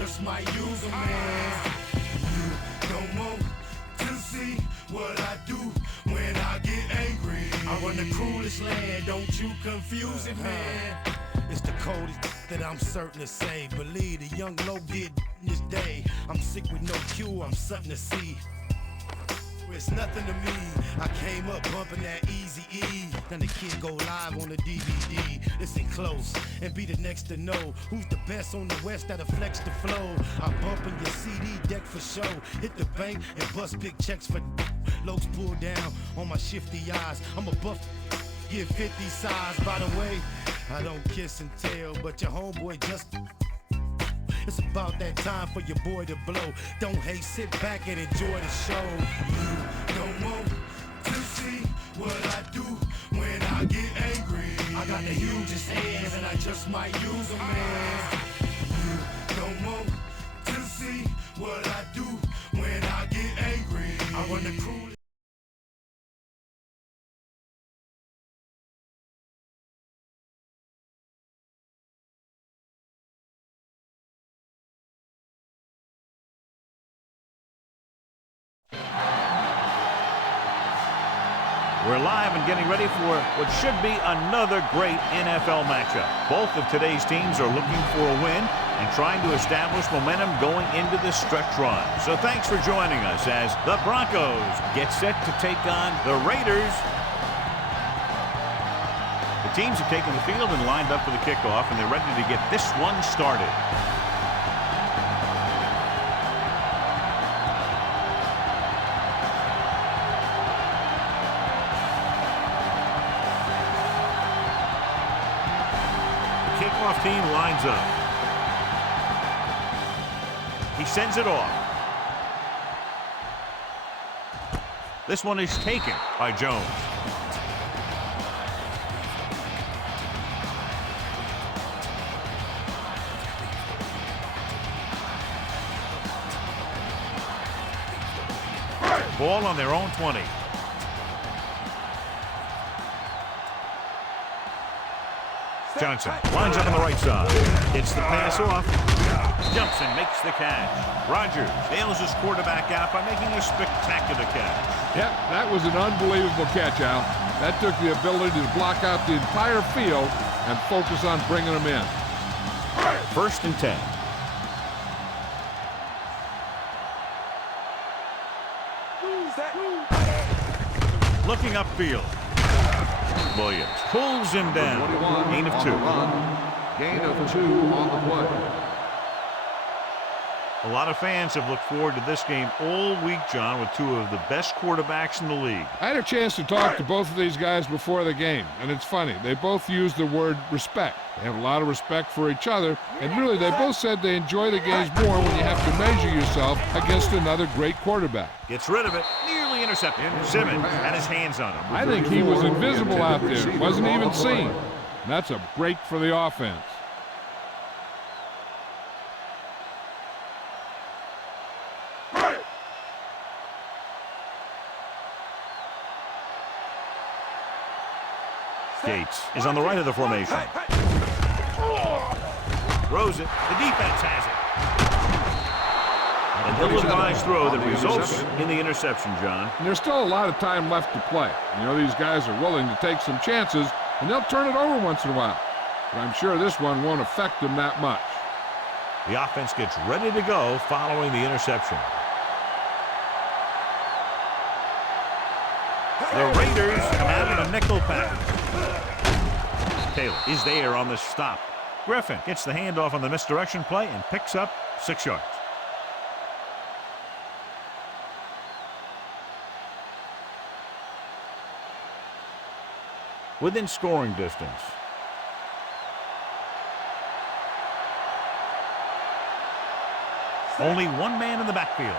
just might use them, man. You don't want to see what I do when I get angry. I run the cruelest land, don't you confuse it, man. It's the coldest that I'm certain to say. Believe the young low did this day. I'm sick with no cure, I'm something to see. It's nothing to me. I came up bumping that Easy-E. Then the kid go live on the DVD. Listen close and be the next to know who's the best on the West that'll flex the flow. I'm bumping your CD deck for show. Hit the bank and bust big checks for lows pull down on my shifty eyes. I'm a buff, give 50 size. By the way, I don't kiss and tell, but your homeboy just. It's about that time for your boy to blow. Don't hate, sit back and enjoy the show. You don't want to see what I do when I get angry. I got the hugest hands and I just might use them, man. You don't want to see what I do when I get angry. I run the crew. We're live and getting ready for what should be another great NFL matchup. Both of today's teams are looking for a win and trying to establish momentum going into this stretch run. So thanks for joining us as the Broncos get set to take on the Raiders. The teams have taken the field and lined up for the kickoff, and they're ready to get this one started. Kickoff team lines up. He sends it off. This one is taken by Jones. Ball on their own 20. Johnson lines up on the right side. Hits the pass off. Jumps and makes the catch. Rodgers bails his quarterback out by making a spectacular catch. Yep, that was an unbelievable catch, Al. That took the ability to block out the entire field and focus on bringing them in. 1st and 10. Looking upfield. Williams pulls him down. Gain of 2. Gain of 2 on the play. A lot of fans have looked forward to this game all week, John, with 2 of the best quarterbacks in the league. I had a chance to talk to both of these guys before the game, and it's funny. They both use the word respect. They have a lot of respect for each other, and really they both said they enjoy the games more when you have to measure yourself against another great quarterback. Gets rid of it. Nearly intercepted. Simmons had his hands on him. I think he was invisible out there. Wasn't even seen. And that's a break for the offense. Gates is on the right of the formation. Throws it. The defense has it. An ill-advised throw that results in the interception, John. And there's still a lot of time left to play. You know, these guys are willing to take some chances, and they'll turn it over once in a while. But I'm sure this one won't affect them that much. The offense gets ready to go following the interception. The Raiders come out in a nickel package. Taylor is there on the stop. Griffin gets the handoff on the misdirection play and picks up 6 yards. Within scoring distance. Only one man in the backfield.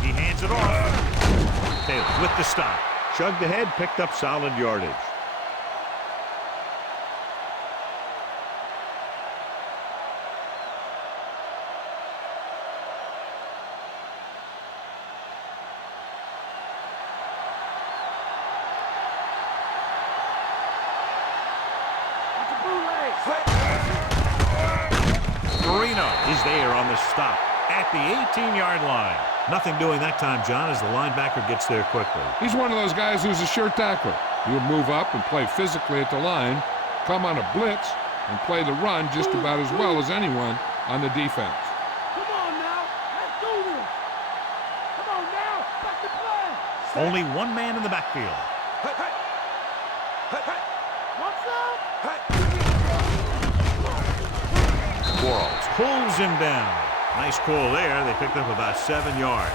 He hands it off. Taylor with the stop. Chugged ahead, picked up solid yardage. is there on the stop at the 18-yard line. Nothing doing that time, John, as the linebacker gets there quickly. He's one of those guys who's a sure tackler. He'll move up and play physically at the line, come on a blitz, and play the run just about as well as anyone on the defense. Come on now, let's do this. Come on now, back to play. Only one man in the backfield. What's up? Quarles pulls him down. Nice pull there. They picked up about 7 yards.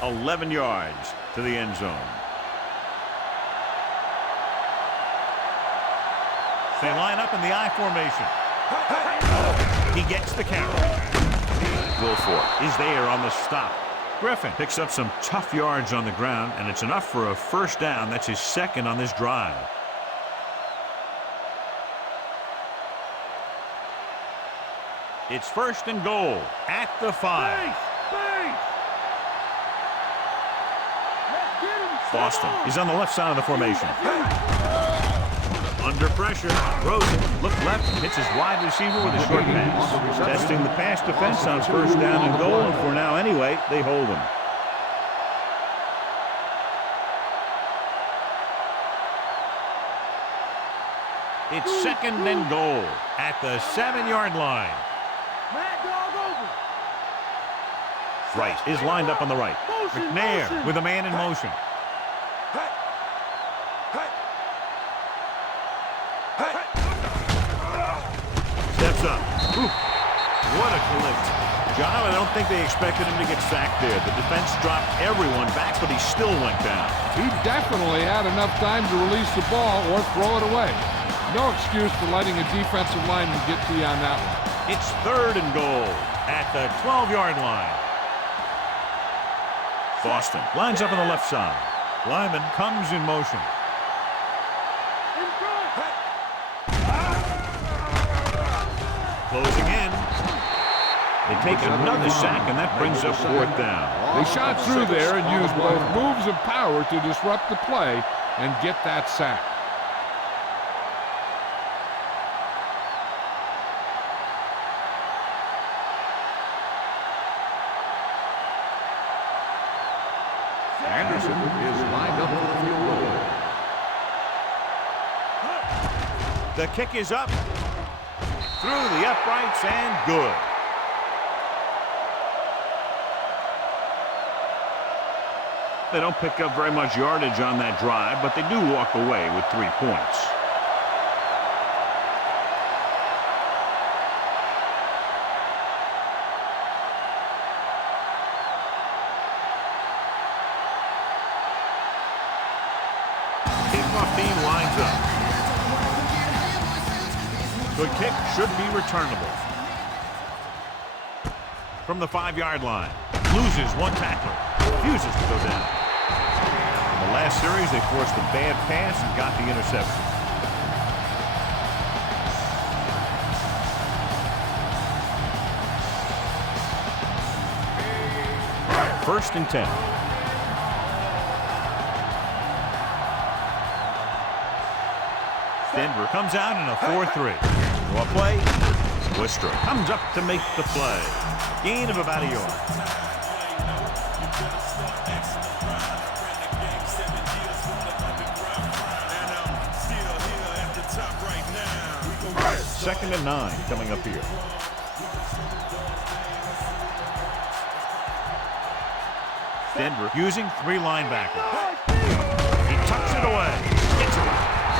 $11 yards to the end zone. They line up in the I formation. He gets the carry. Wilfork is there on the stop. Griffin picks up some tough yards on the ground, and it's enough for a first down. That's his second on this drive. It's 1st and goal at the 5. Boston is on the left side of the formation. Under pressure, Rosen looks left and hits his wide receiver with a short pass. Testing the pass defense on 1st down and goal, and for now anyway, they hold him. It's 2nd and goal at the 7-yard line. Rice is lined up on the right. McNair with a man in motion. Steps up. Ooh, what a collision. John, I don't think they expected him to get sacked there. The defense dropped everyone back, but he still went down. He definitely had enough time to release the ball or throw it away. No excuse for letting a defensive lineman get to you on that one. It's 3rd and goal at the 12-yard line. Boston lines up on the left side. Lyman comes in motion. Closing in. They take another sack, and that brings up 4th down. They shot through there and used both moves and power to disrupt the play and get that sack. Anderson is lined up for the field goal. The kick is up. Through the uprights and good. They don't pick up very much yardage on that drive, but they do walk away with 3 points. Kickoff team lines up. Good kick should be returnable. From the 5-yard line. Loses one tackler. Refuses to go down. In the last series, they forced a bad pass and got the interception. First and 10. Denver comes out in a 4-3. Draw play. Wistra comes up to make the play. Gain of about a yard. Second and 9 coming up here. Denver using 3 linebackers. He tucks it away. Gets it.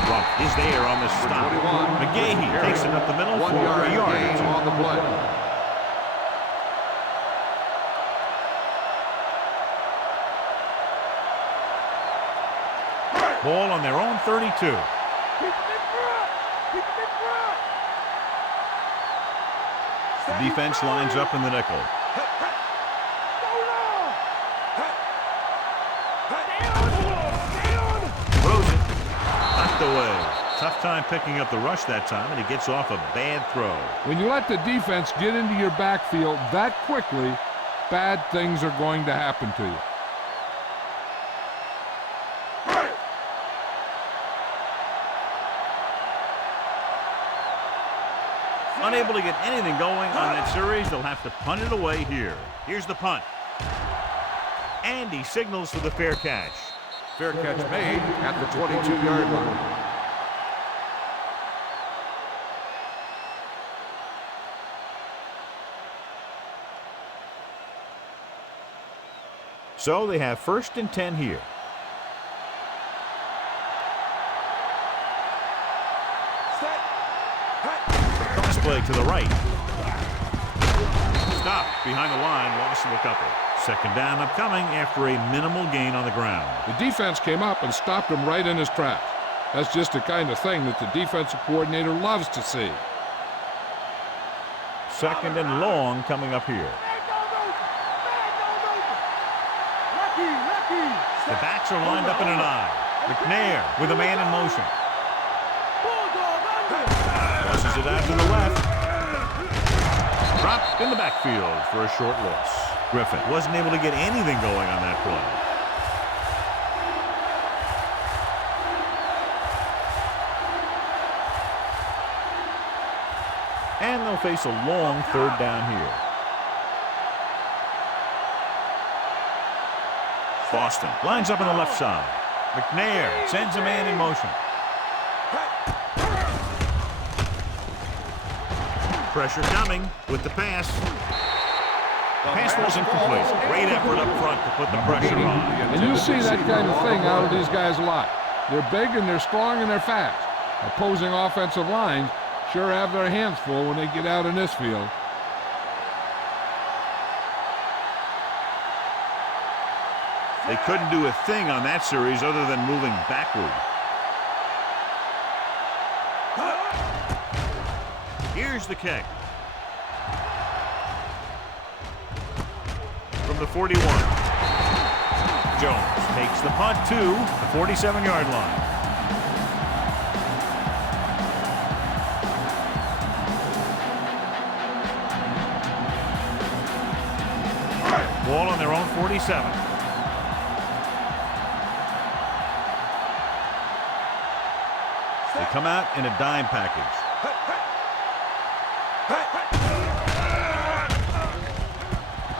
Rump is there on the stop. McGahee takes it up the middle for a yard on the play. Ball on their own 32. The defense lines up in the nickel. Rosen knocked away. Tough time picking up the rush that time, and he gets off a bad throw. When you let the defense get into your backfield that quickly, bad things are going to happen to you. Unable to get anything going on that series, they'll have to punt it away here. Here's the punt. And he signals for the fair catch. Fair catch made at the 22-yard line. So they have 1st and 10 here. Cross play to the right. Stopped behind the line, loss of a couple. 2nd down upcoming after a minimal gain on the ground. The defense came up and stopped him right in his tracks. That's just the kind of thing that the defensive coordinator loves to see. 2nd and long coming up here. The backs are lined up in an eye. McNair with a man in motion. Tosses it out to the left. Dropped in the backfield for a short loss. Griffin wasn't able to get anything going on that play. And they'll face a long 3rd down here. Boston lines up on the left side. McNair sends a man in motion. Pressure coming with the pass. The pass was incomplete. Great effort up front to put the pressure on. And you see that kind of thing out of these guys a lot. They're big and they're strong and they're fast. Opposing offensive lines sure have their hands full when they get out in this field. They couldn't do a thing on that series other than moving backward. Here's the kick. From the 41. Jones takes the punt to the 47-yard line. Ball on their own 47. They come out in a dime package.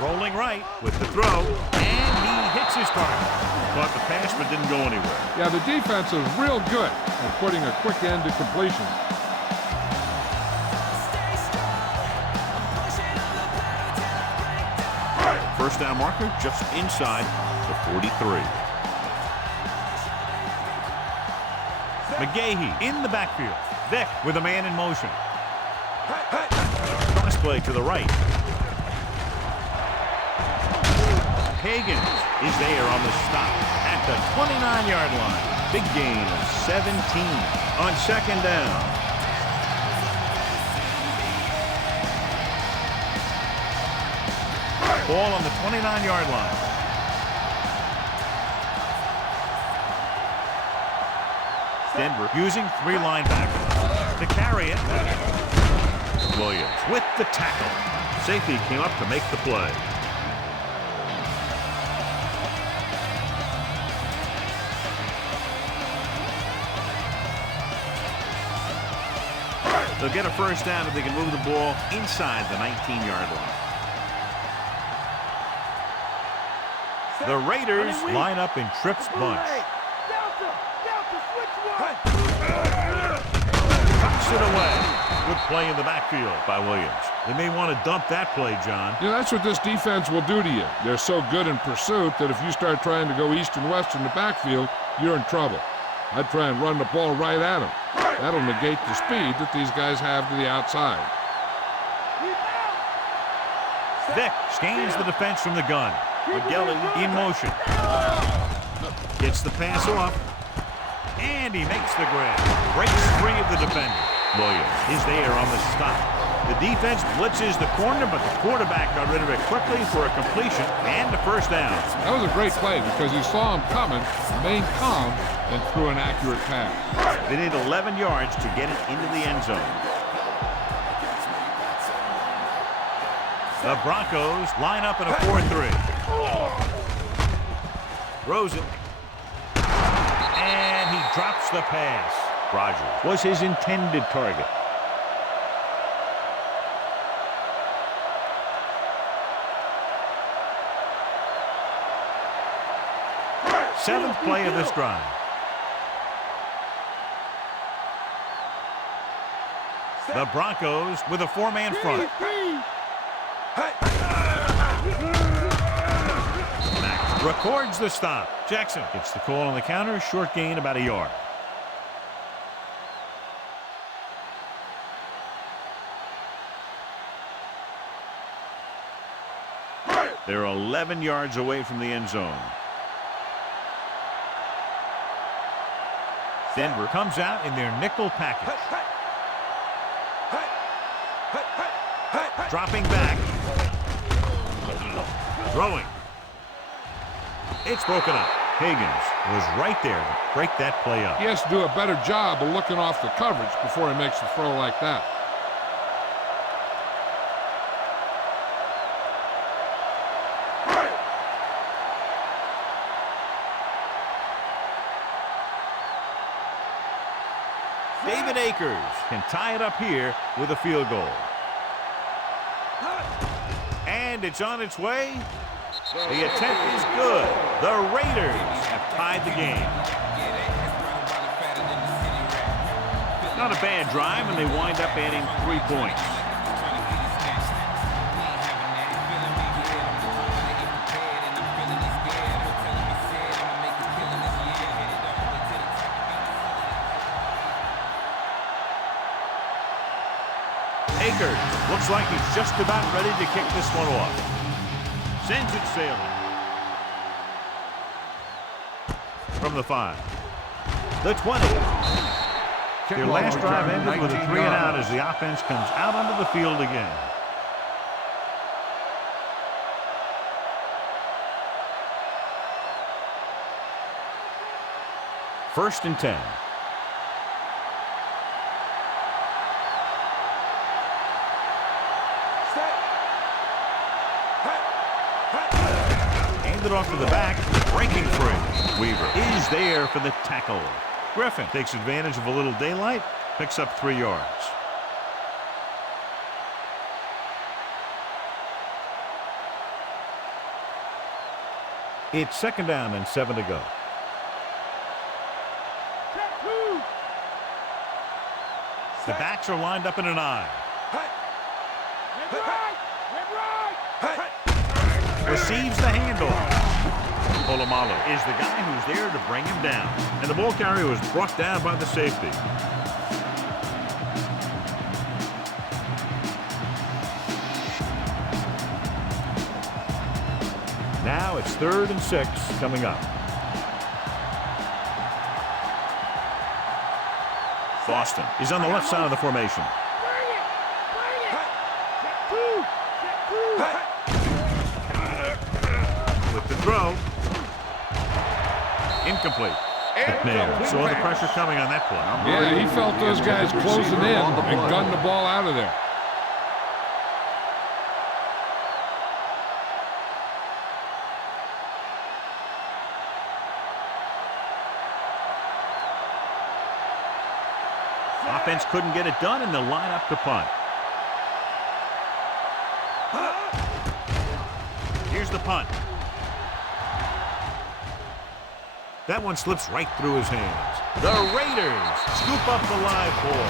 Rolling right with the throw, and he hits his target. Caught the pass but didn't go anywhere. Yeah, the defense is real good at putting a quick end to completion. First down marker just inside the 43. McGahee in the backfield. Vick with a man in motion. Cross play to the right. Higgins is there on the stop at the 29-yard line. Big gain of 17 on 2nd down. Ball on the 29-yard line. Denver using 3 linebackers to carry it. Williams with the tackle. Safety came up to make the play. They'll get a first down if they can move the ball inside the 19-yard line. The Raiders line up in Tripp's bunch. Tucks it away. Good play in the backfield by Williams. They may want to dump that play, John. You know, that's what this defense will do to you. They're so good in pursuit that if you start trying to go east and west in the backfield, you're in trouble. I'd try and run the ball right at them. That'll negate the speed that these guys have to the outside. Vick scans the defense from the gun. McGilly in motion. Gets the pass off. And he makes the grab. Breaks free of the defender. Williams is there on the stop. The defense blitzes the corner, but the quarterback got rid of it quickly for a completion and a first down. That was a great play because he saw him coming, remained calm, and threw an accurate pass. They need 11 yards to get it into the end zone. The Broncos line up in a 4-3. Throws it. And he drops the pass. Rodgers was his intended target. seventh play of this drive. The Broncos with a four-man front. Mack records the stop. Jackson gets the call on the counter. Short gain, about a yard. They're 11 yards away from the end zone. Denver comes out in their nickel package. Dropping back. Throwing. It's broken up. Higgins was right there to break that play up. He has to do a better job of looking off the coverage before he makes a throw like that. David Akers can tie it up here with a field goal. And it's on its way. The attempt is good. The Raiders have tied the game. Not a bad drive, and they wind up adding 3 points. Akers looks like he's just about ready to kick this one off. Sends it sailing. From the 5. The 20. Their last drive ended with a 3-and-out as the offense comes out onto the field again. First and 10. Handed off to the back, breaking free. Weaver is there for the tackle. Griffin takes advantage of a little daylight, picks up 3 yards. It's second down and 7 to go. The backs are lined up in an eye. Receives the handoff. Polamalu is the guy who's there to bring him down. And the ball carrier was brought down by the safety. Now it's 3rd and 6 coming up. Boston is on the left side of the formation. With the throw. Incomplete. McNair saw the pressure coming on that play. Yeah, he felt those guys closing in and gunned the ball out of there. Offense couldn't get it done, and they'll line up to punt. Here's the punt. That one slips right through his hands. The Raiders scoop up the live ball.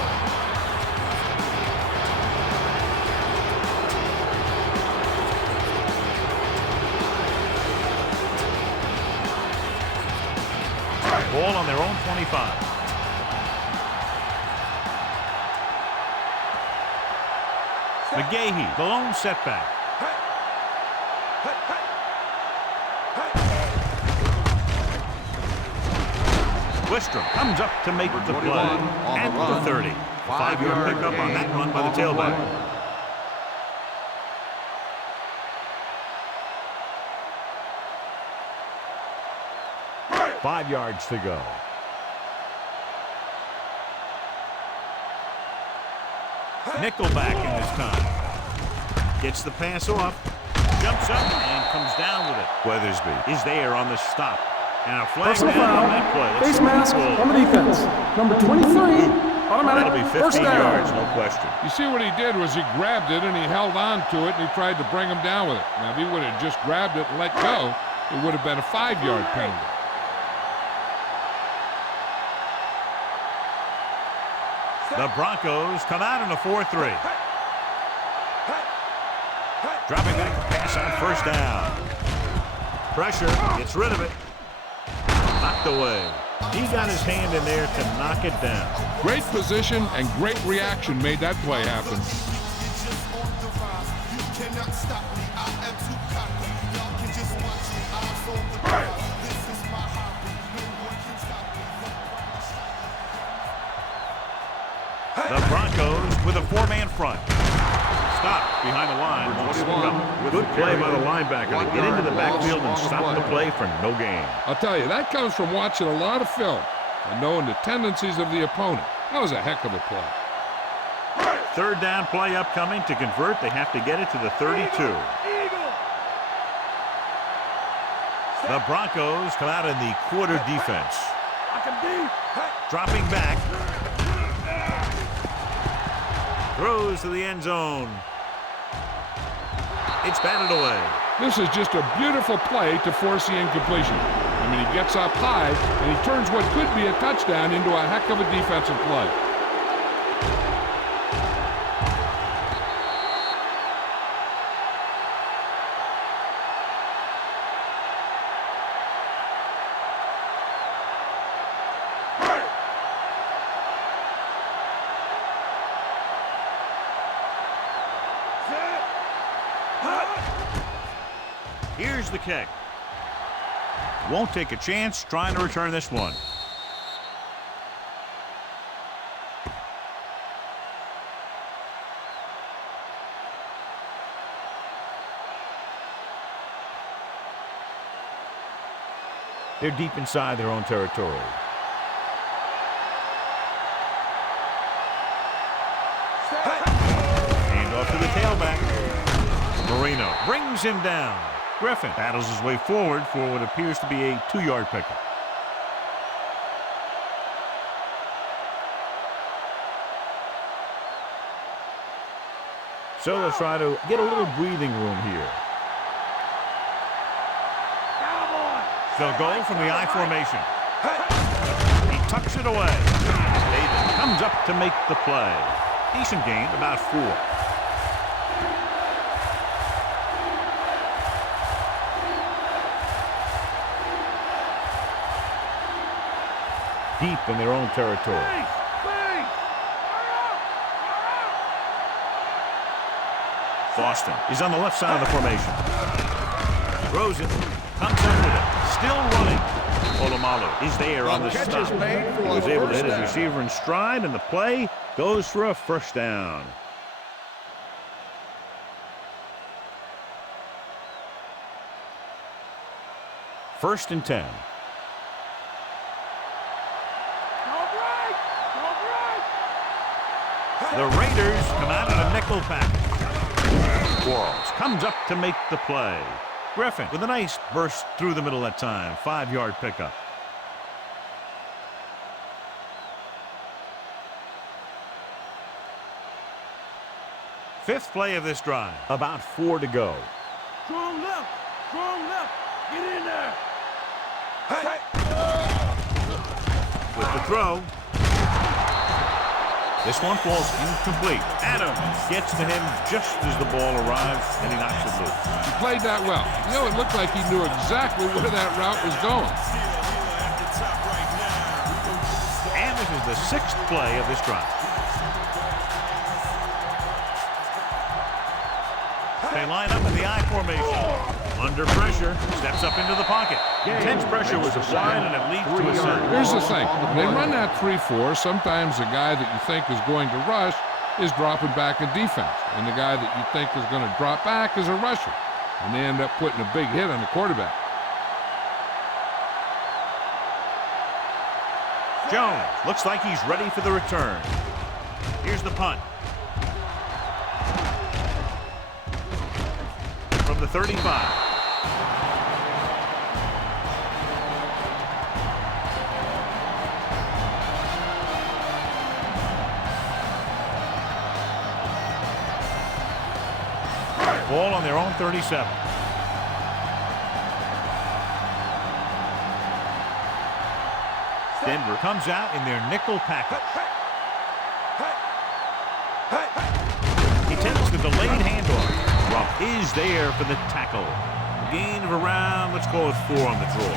Ball on their own 25. McGahee, the lone setback. Wistrom comes up to make the play at the 30. 5-yard pickup on that run by the tailback. Five yards to go. Nickelback in this time. Gets the pass off. Jumps up and comes down with it. Weathersby is there on the stop. And a flag down on that play. Face mask on the defense. Number 23, automatic. That'll be 15 first down. yards, no question. You see what he did was he grabbed it and he held on to it and he tried to bring him down with it. Now, if he would have just grabbed it and let go, it would have been a 5-yard penalty. The Broncos come out in a 4-3. Dropping back to pass on first down. Pressure, gets rid of it. Knocked away. He got his hand in there to knock it down. Great position and great reaction made that play happen. The Broncos with a 4-man front. Stop behind the line. Good play by the linebacker to get into the backfield and stop the play for no gain. I'll tell you, that comes from watching a lot of film and knowing the tendencies of the opponent. That was a heck of a play. Third down play upcoming. To convert, they have to get it to the 32. The Broncos come out in the quarter defense. Dropping back. Throws to the end zone. It's batted away. This is just a beautiful play to force the incompletion. I mean, he gets up high, and he turns what could be a touchdown into a heck of a defensive play. Here's the kick. Won't take a chance trying to return this one. They're deep inside their own territory. Hand off to the tailback. Marino brings him down. Griffin battles his way forward for what appears to be a 2-yard pickup. So they'll try to get a little breathing room here. They'll go from the I formation. He tucks it away. David comes up to make the play. Decent gain, about 4. Deep in their own territory. Boston is on the left side of the formation. Throws it. Comes up with it. Still running. Polamalu is there on the stop. He was able to hit his receiver in stride, and the play goes for a first down. First and 10. The Raiders come out in a nickel package. Quarles comes up to make the play. Griffin with a nice burst through the middle that time. 5-yard pickup. Fifth play of this drive. About 4 to go. Strong left. Get in there. With the throw. This one falls incomplete. Adams gets to him just as the ball arrives, and he knocks it loose. He played that well. You know, it looked like he knew exactly where that route was going. And this is the 6th play of this drive. They line up in the I formation. Under pressure, steps up into the pocket. Intense pressure was applied, and it leads to a sack. Here's the thing. When they run that 3-4, sometimes the guy that you think is going to rush is dropping back in defense. And the guy that you think is going to drop back is a rusher. And they end up putting a big hit on the quarterback. Jones looks like he's ready for the return. Here's the punt. From the 35. Ball on their own 37. Denver comes out in their nickel package. delayed handoff. Rupp is there for the tackle. A gain of around, let's call it 4 on the draw.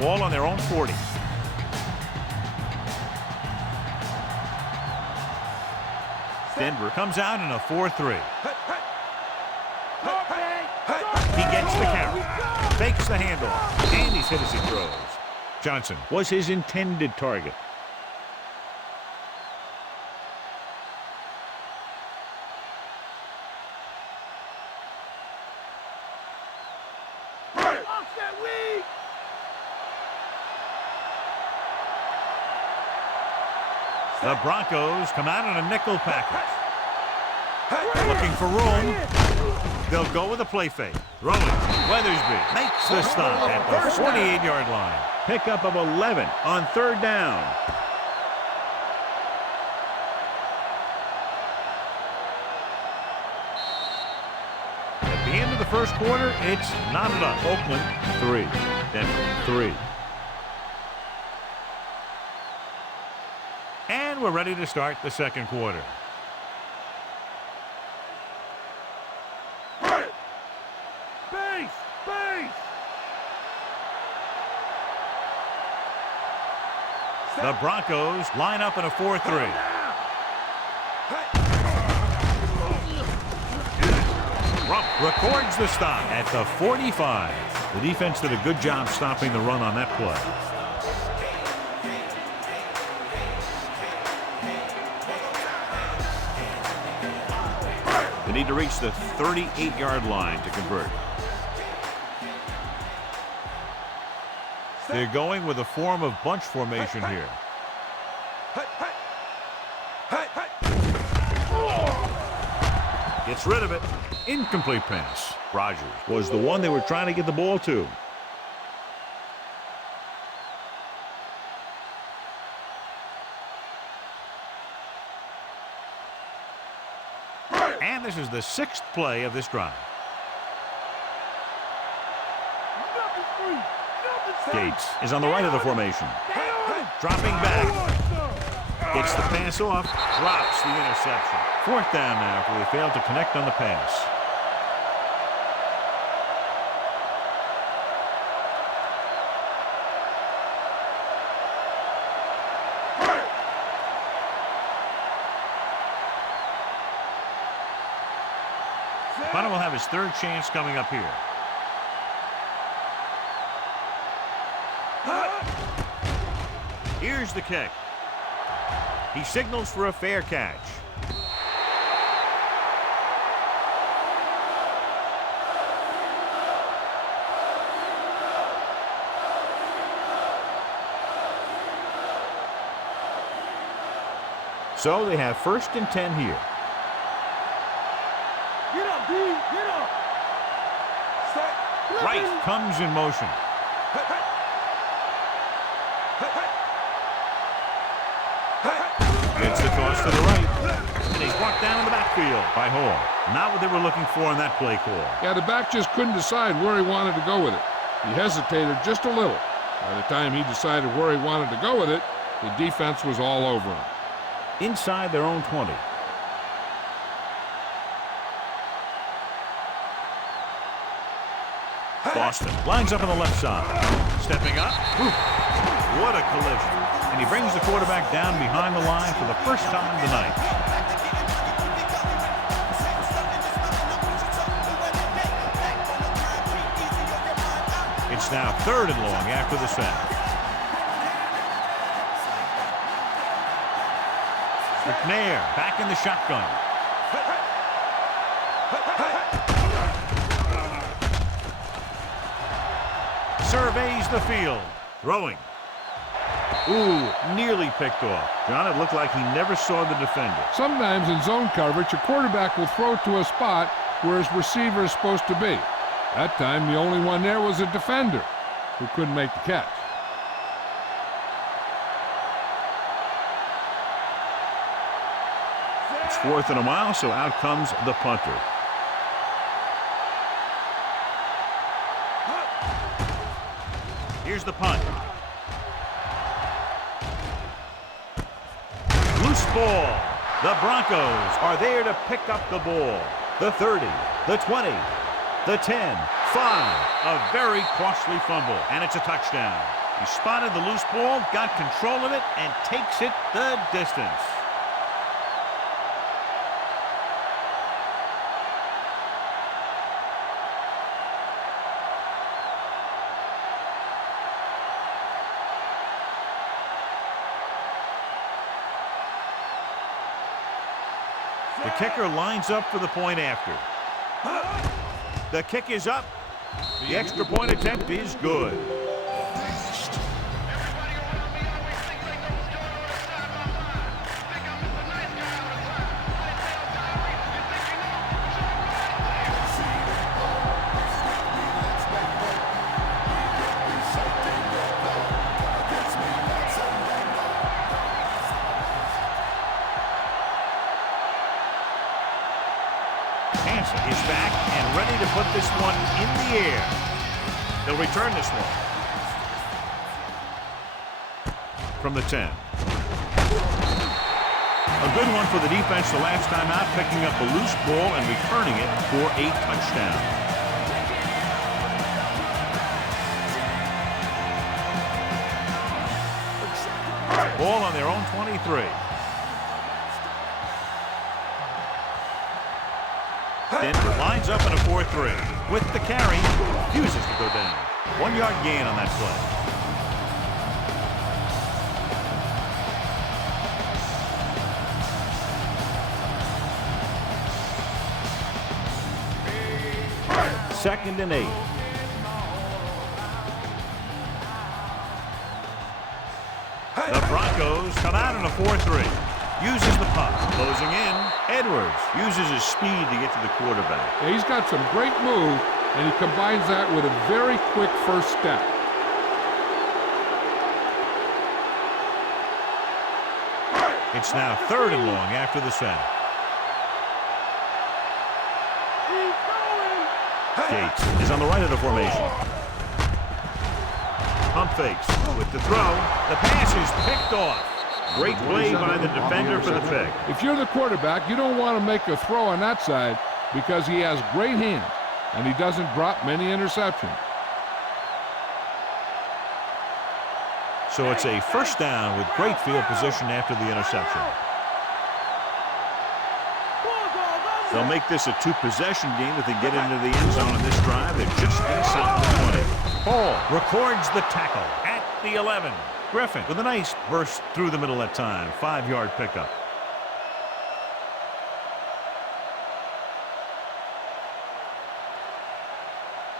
Ball on their own 40. Denver comes out in a 4-3. He gets the carry, fakes the handoff, and he's hit as he throws. Johnson was his intended target. The Broncos come out in a nickel package. Looking for room. They'll go with a play fake. Throwing. Weathersby makes the stop at the 48-yard line. Pickup of 11 on 3rd down. At the end of the first quarter, it's not enough. Oakland 3, Denver 3. And we're ready to start the second quarter. Base! Base! The Broncos line up in a 4-3. Rupp records the stop at the 45. The defense did a good job stopping the run on that play. They need to reach the 38-yard line to convert. They're going with a form of bunch formation here. Gets rid of it. Incomplete pass. Rodgers was the one they were trying to get the ball to. And this is the 6th play of this drive. Gates is on the right of the formation. Dropping back. Gets the pass off. Drops the interception. 4th down now after they failed to connect on the pass. Hunter will have his 3rd chance coming up here. Here's the kick. He signals for a fair catch. So they have 1st and 10 here. Get up, D! Get up! Wright comes in motion. Gets the toss to the right. And he's brought down in the backfield by Hall. Not what they were looking for in that play call. Yeah, the back just couldn't decide where he wanted to go with it. He hesitated just a little. By the time he decided where he wanted to go with it, the defense was all over him. Inside their own 20. Boston lines up on the left side. Stepping up. What a collision. And he brings the quarterback down behind the line for the first time tonight. It's now 3rd and long after the sack. McNair back in the shotgun. Surveys the field. Throwing. Ooh, nearly picked off. John, it looked like he never saw the defender. Sometimes in zone coverage, a quarterback will throw to a spot where his receiver is supposed to be. That time, the only one there was a defender who couldn't make the catch. It's 4th and a mile, so out comes the punter. Here's the punt. ball. The Broncos are there to pick up the ball. The 30, the 20, the 10, 5. A very costly fumble, and it's a touchdown. He spotted the loose ball, got control of it, and takes it the distance. The kicker lines up for the point after. The kick is up. The extra point attempt is good. Is back and ready to put this one in the air. He'll return this one. From the 10. A good one for the defense the last time out, picking up a loose ball and returning it for a touchdown. Ball on their own 23. Denver lines up in a 4-3. With the carry, refuses to go down. 1 yard gain on that play. Second and 8. The Broncos come out in a 4-3. Uses the puck. Closing in. Edwards uses his speed to get to the quarterback. Yeah, he's got some great move, and he combines that with a very quick first step. It's now 3rd and long after the sack. Gates is on the right of the formation. Pump fakes with the throw. The pass is picked off. Great play by the defender for the pick. If you're the quarterback, you don't want to make a throw on that side because he has great hands and he doesn't drop many interceptions. So it's a first down with great field position after the interception. They'll make this a 2-possession game if they get into the end zone in this drive. They're just inside the 20. Paul records the tackle at the 11. Griffin with a nice burst through the middle that time. 5-yard pickup.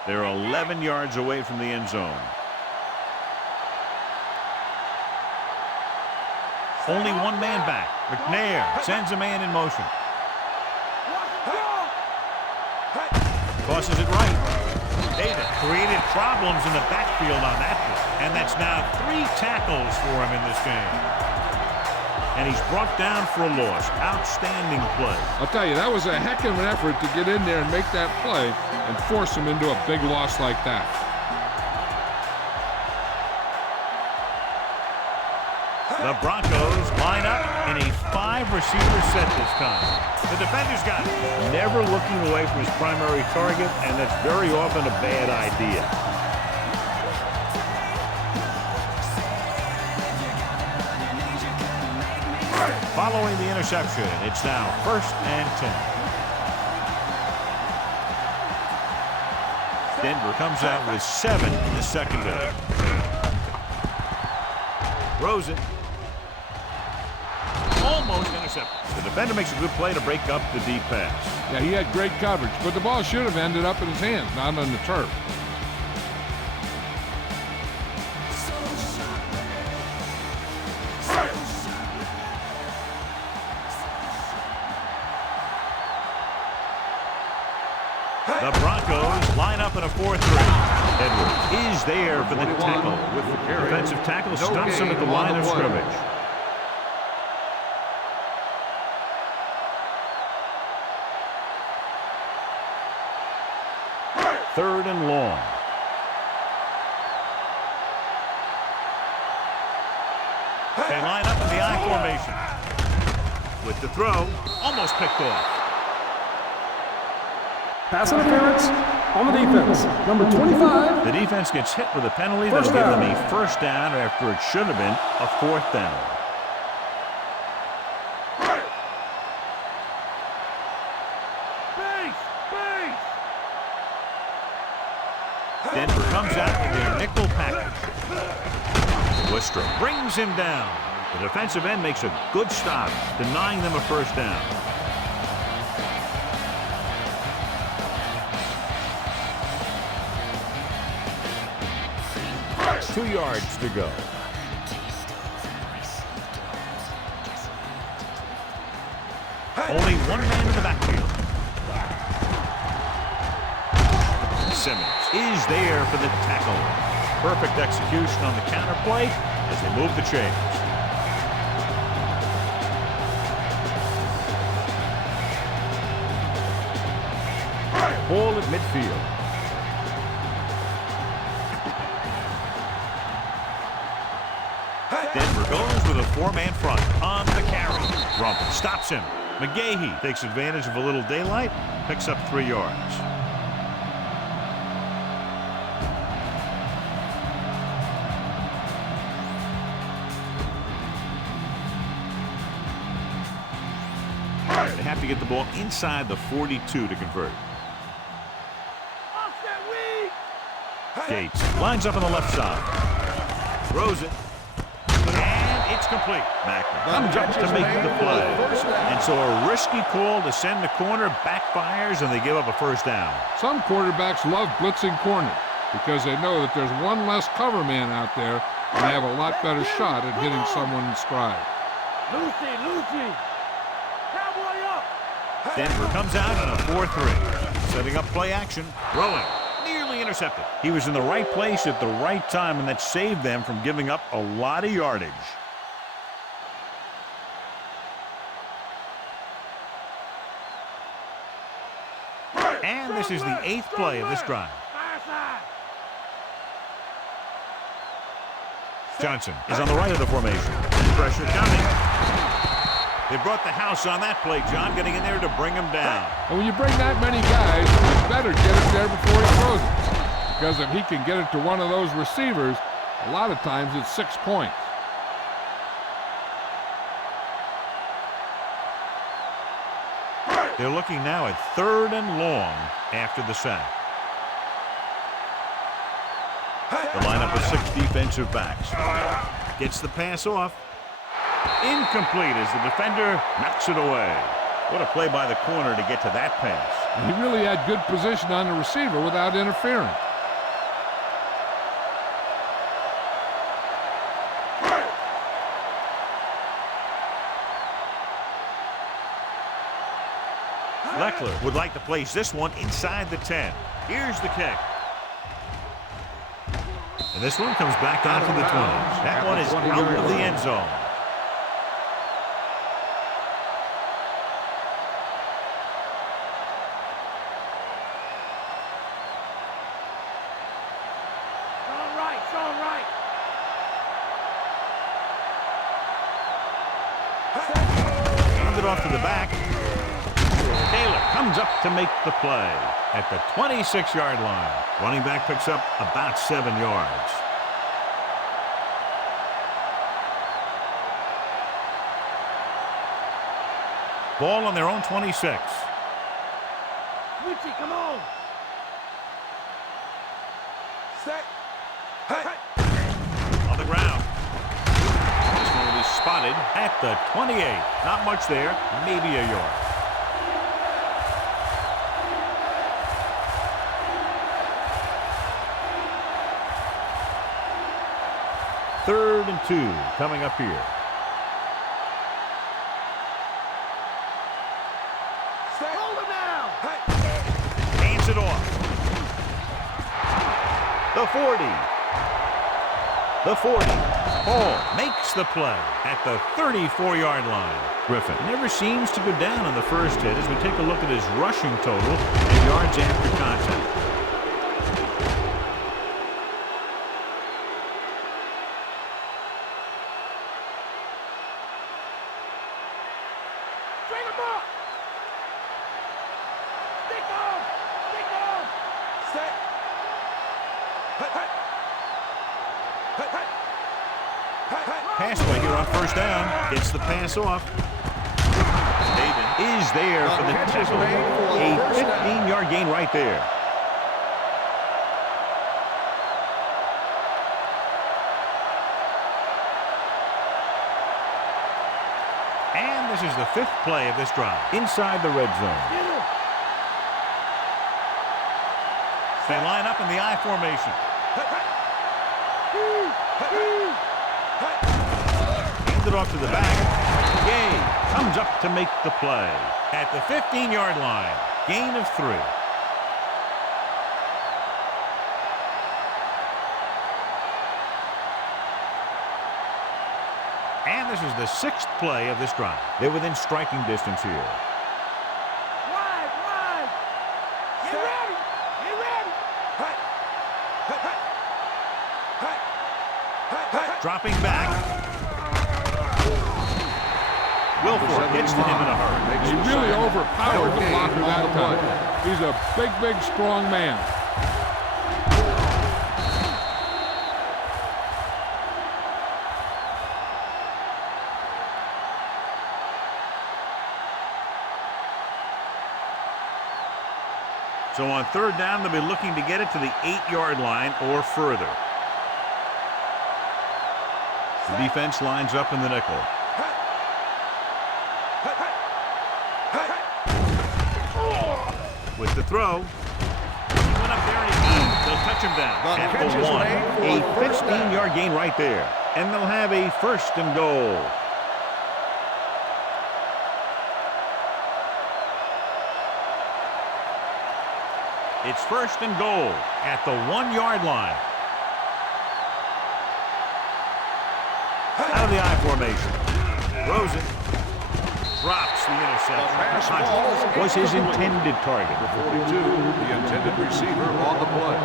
They're 11 yards away from the end zone. Only one man back. McNair sends a man in motion. Tosses it right. David created problems in the backfield on that play. And that's now 3 tackles for him in this game. And he's brought down for a loss. Outstanding play. I'll tell you, that was a heck of an effort to get in there and make that play and force him into a big loss like that. The Broncos line up in a 5-receiver set this time. The defender's got it. Never looking away from his primary target, and that's very often a bad idea. Following the interception, it's now 1st and 10. Denver comes out with 7 in the secondary. Throws it. Almost intercepted. The defender makes a good play to break up the deep pass. Yeah, he had great coverage, but the ball should have ended up in his hands, not on the turf. The Broncos line up in a 4-3. Edwards is there for the tackle. With the carry. Defensive tackle stops him at the line of scrimmage. Third and long. They line up in the I formation. with the throw, almost picked off. Pass interference on the defense. Number 25. The defense gets hit with a penalty that'll give them a first down after it should have been a fourth down. Denver comes out with their nickel package. Wistra brings him down. The defensive end makes a good stop, denying them a first down. Two yards to go. Only one man in the backfield. Simmons is there for the tackle. Perfect execution on the counter play as they move the chains. Ball at midfield. Denver goes with a four-man front on the carry. Rump stops him. McGahee takes advantage of a little daylight, picks up 3 yards. They have to get the ball inside the 42 to convert. Gates lines up on the left side. Throws it. And it's complete. Mackman comes up to make the play. And so a risky call to send the corner backfires and they give up a first down. Some quarterbacks love blitzing corners because they know that there's one less cover man out there and they have a lot better shot at hitting someone in stride. Lucy. Cowboy up. Denver comes out in a 4-3. Setting up play action. Throwing. Nearly intercepted. He was in the right place at the right time, and that saved them from giving up a lot of yardage. And this is the 8th play of this drive. Johnson is on the right of the formation. Pressure coming. They brought the house on that play, John, getting in there to bring him down. And when you bring that many guys, you better get it there before he throws it. Because if he can get it to one of those receivers, a lot of times it's 6 points. They're looking now at 3rd and long after the sack. The lineup of 6 defensive backs. Gets the pass off. Incomplete as the defender knocks it away. What a play by the corner to get to that pass. And he really had good position on the receiver without interfering. Leckler would like to place this one inside the 10. Here's the kick. And this one comes back out to the 20s. That one is out of the end zone. It's all right. Hand it off to the back. Taylor comes up to make the play at the 26-yard line. Running back picks up about 7 yards. Ball on their own 26. Richie, come on. Set. On the ground. This one will be spotted at the 28. Not much there, maybe a yard. Third and 2 coming up here. Hold him now. Hands it off. The 40. The 40. Hall makes the play at the 34-yard line. Griffin never seems to go down on the first hit as we take a look at his rushing total and yards after contact. Bring him up. Stick on. Stick on. Set. Hey, hey. Hey, hey. Hey, hey. Pass play here on first down. Gets the pass off. David is there for the tackle. A 15-yard gain right there. And this is the 5th play of this drive. Inside the red zone. They line up in the I formation. Hand it off to the back. Gay comes up to make the play. At the 15-yard line. Gain of 3. And this is the 6th play of this drive. They're within striking distance here. Wide, wide. Get ready. Get ready. Dropping back. Wilford gets to him in a hurry. He really overpowered the blocker that time. He's a big, big, strong man. So on third down, they'll be looking to get it to the 8-yard line or further. The defense lines up in the nickel. With the throw. He went up there and he got it. They'll touch him down at the 1. A 15-yard gain right there. And they'll have a 1st and goal. It's 1st and goal at the 1-yard line. Out of the I formation. Throws it. Drops the interception. Hunt was his intended target. 42, the intended receiver on the play.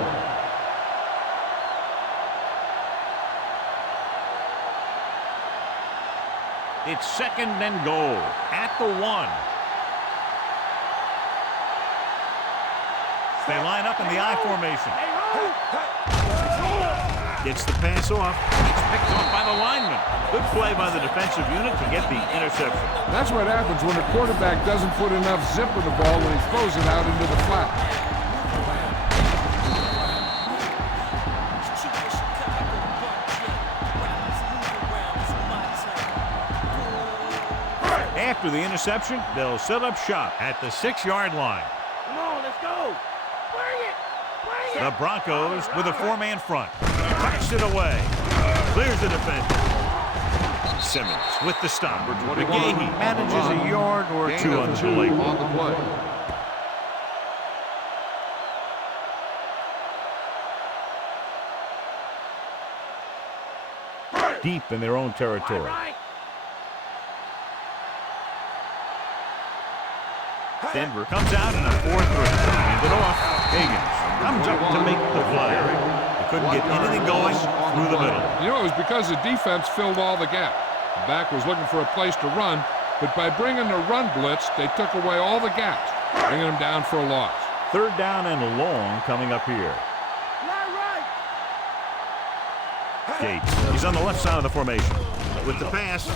It's 2nd and goal at the 1. They line up in the I formation. Gets the pass off. It's picked off by the lineman. Good play by the defensive unit to get the interception. That's what happens when a quarterback doesn't put enough zip in the ball when he throws it out into the flat. After the interception, they'll set up shop at the 6-yard line. Come on, let's go. Bring it. Bring it. The Broncos with a 4-man front. Tucks it away. Clears the defender. Simmons with the stop. McGahee manages a yard or Gain 2 on the play. on the play. Deep in their own All territory. right. Denver comes out in a 4-3. Hand it off. Higgins comes up to make the play. They couldn't get anything going through the middle. You know, it was because the defense filled all the gaps. The back was looking for a place to run, but by bringing the run blitz, they took away all the gaps, bringing them down for a loss. 3rd down and long coming up here. Right. Gates. He's on the left side of the formation. With the pass.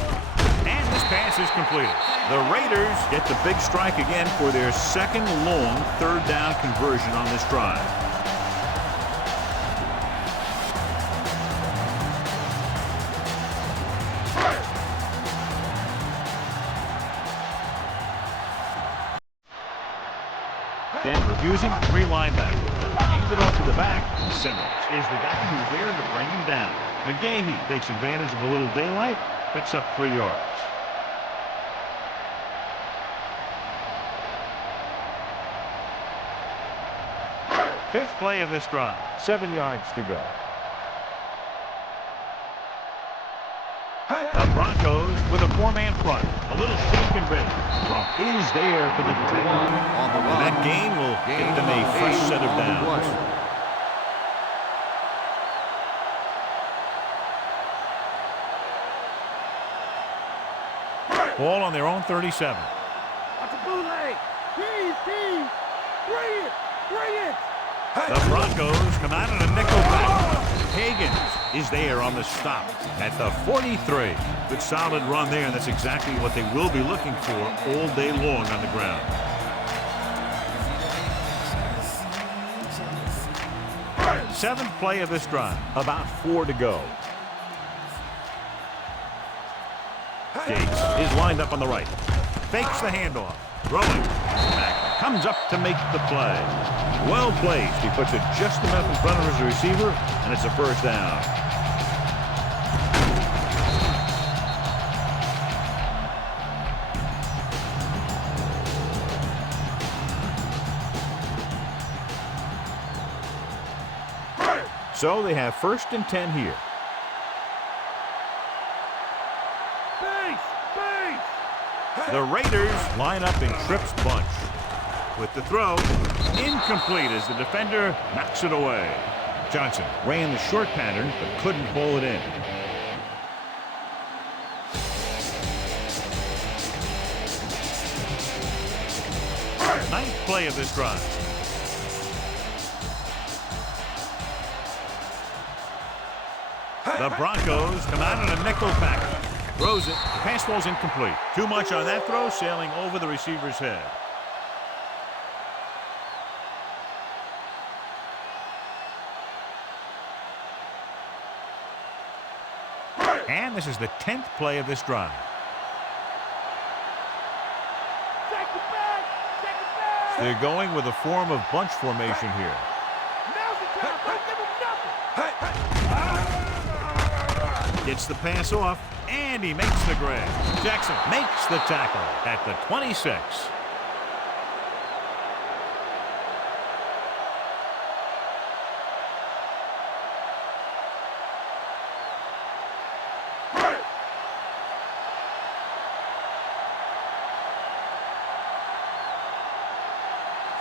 And this pass is completed. The Raiders get the big strike again for their 2nd long 3rd down conversion on this drive. Denver using 3 linebackers. Hands it off to the back. Simmons is the guy who's there to bring him down. McGahee takes advantage of a little daylight, picks up 3 yards. Fifth play of this drive. 7 yards to go. The Broncos with a 4-man front. A little shake and bake. Is there for the 10. On the And run. that gain will get them a fresh set of downs. Ball on their own 37. bootleg. Tease. Bring it. The Broncos come out in a nickel back. Higgins is there on the stop at the 43. Good solid run there, and that's exactly what they will be looking for all day long on the ground. Seventh play of this drive, about 4 to go. Gates is lined up on the right. Fakes the handoff. Throwing. Back comes up to make the play. Well placed. He puts it just enough in front of his receiver, and it's a first down. So they have 1st and 10 here. The Raiders line up in Tripp's bunch. With the throw, incomplete as the defender knocks it away. Johnson ran the short pattern but couldn't pull it in. Ninth play of this drive. The Broncos come out in a nickel pack. Throws it. The pass ball's incomplete. Too much on that throw, sailing over the receiver's head. And this is the 10th play of this drive. They're going with a form of bunch formation here. Gets the pass off, and he makes the grab. Jackson makes the tackle at the 26.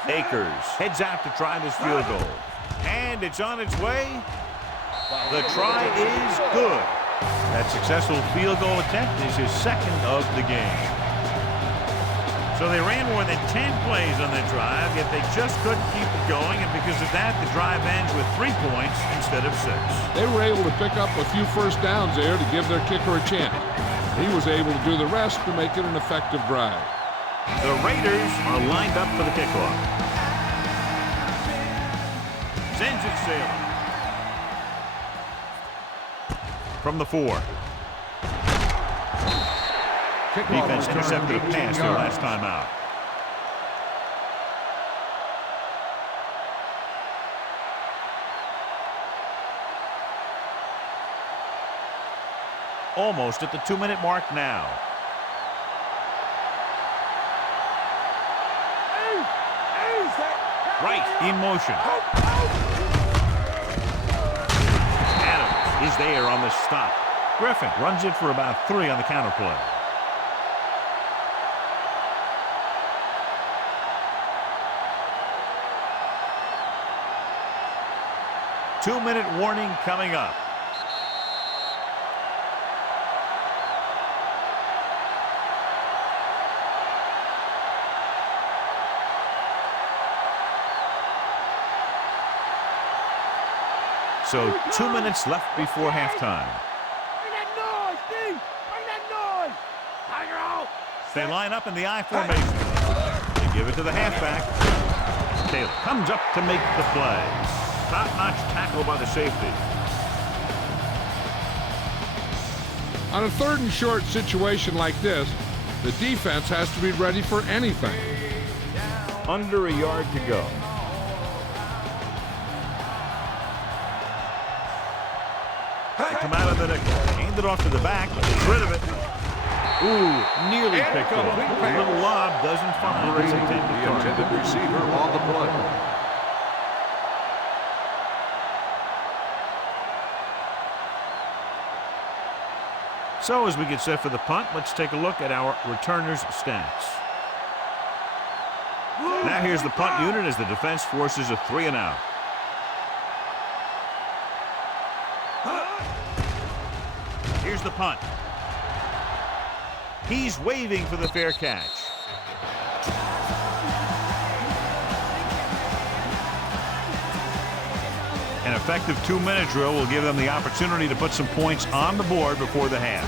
Akers heads out to try this field goal. And it's on its way. The try is good. That successful field goal attempt is his 2nd of the game. So they ran more than 10 plays on that drive, yet they just couldn't keep it going, and because of that, the drive ends with 3 points instead of 6. They were able to pick up a few first downs there to give their kicker a chance. He was able to do the rest to make it an effective drive. The Raiders are lined up for the kickoff. Sends it sailing. From the 4. Defense intercepted a pass their last time out. Almost at the 2-minute mark now. Right in motion. Adams is there on the stop. Griffin runs it for about 3 on the counter play. Two-minute warning coming up. So 2 minutes left before halftime. Bring that noise, Steve! Bring that noise! Tiger out! They line up in the I formation. They give it to the halfback. Taylor comes up to make the play. Top-notch tackle by the safety. On a 3rd and short situation like this, the defense has to be ready for anything. Under a yard to go. Come out of the nickel. Hand it off to the back. Gets rid of it. Ooh, nearly picked off. The little lob doesn't find its intended receiver on the play. So as we get set for the punt, let's take a look at our returners' stats. Now here's the punt unit as the defense forces a 3-and-out. Here's the punt. He's waving for the fair catch. An effective 2-minute drill will give them the opportunity to put some points on the board before the half.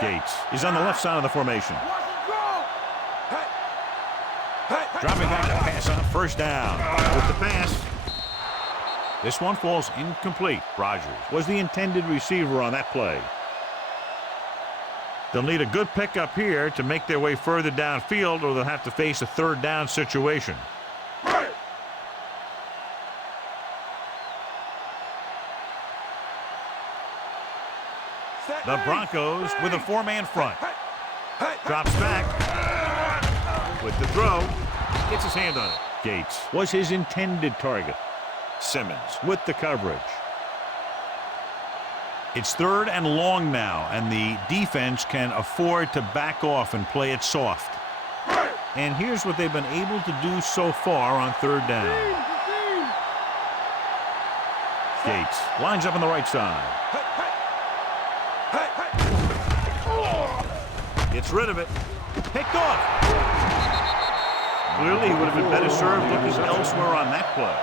Gates is on the left side of the formation. Dropping back to pass on first down. With the pass. This one falls incomplete. Rogers was the intended receiver on that play. They'll need a good pickup here to make their way further downfield, or they'll have to face a third down situation. The Broncos with a 4-man front. Drops back. With the throw. Gets his hand on it. Gates was his intended target. Simmons with the coverage. It's 3rd and long now, and the defense can afford to back off and play it soft. And here's what they've been able to do so far on 3rd down. Gates lines up on the right side. Gets rid of it. Picked off. Clearly, he would have been better served looking elsewhere on that play.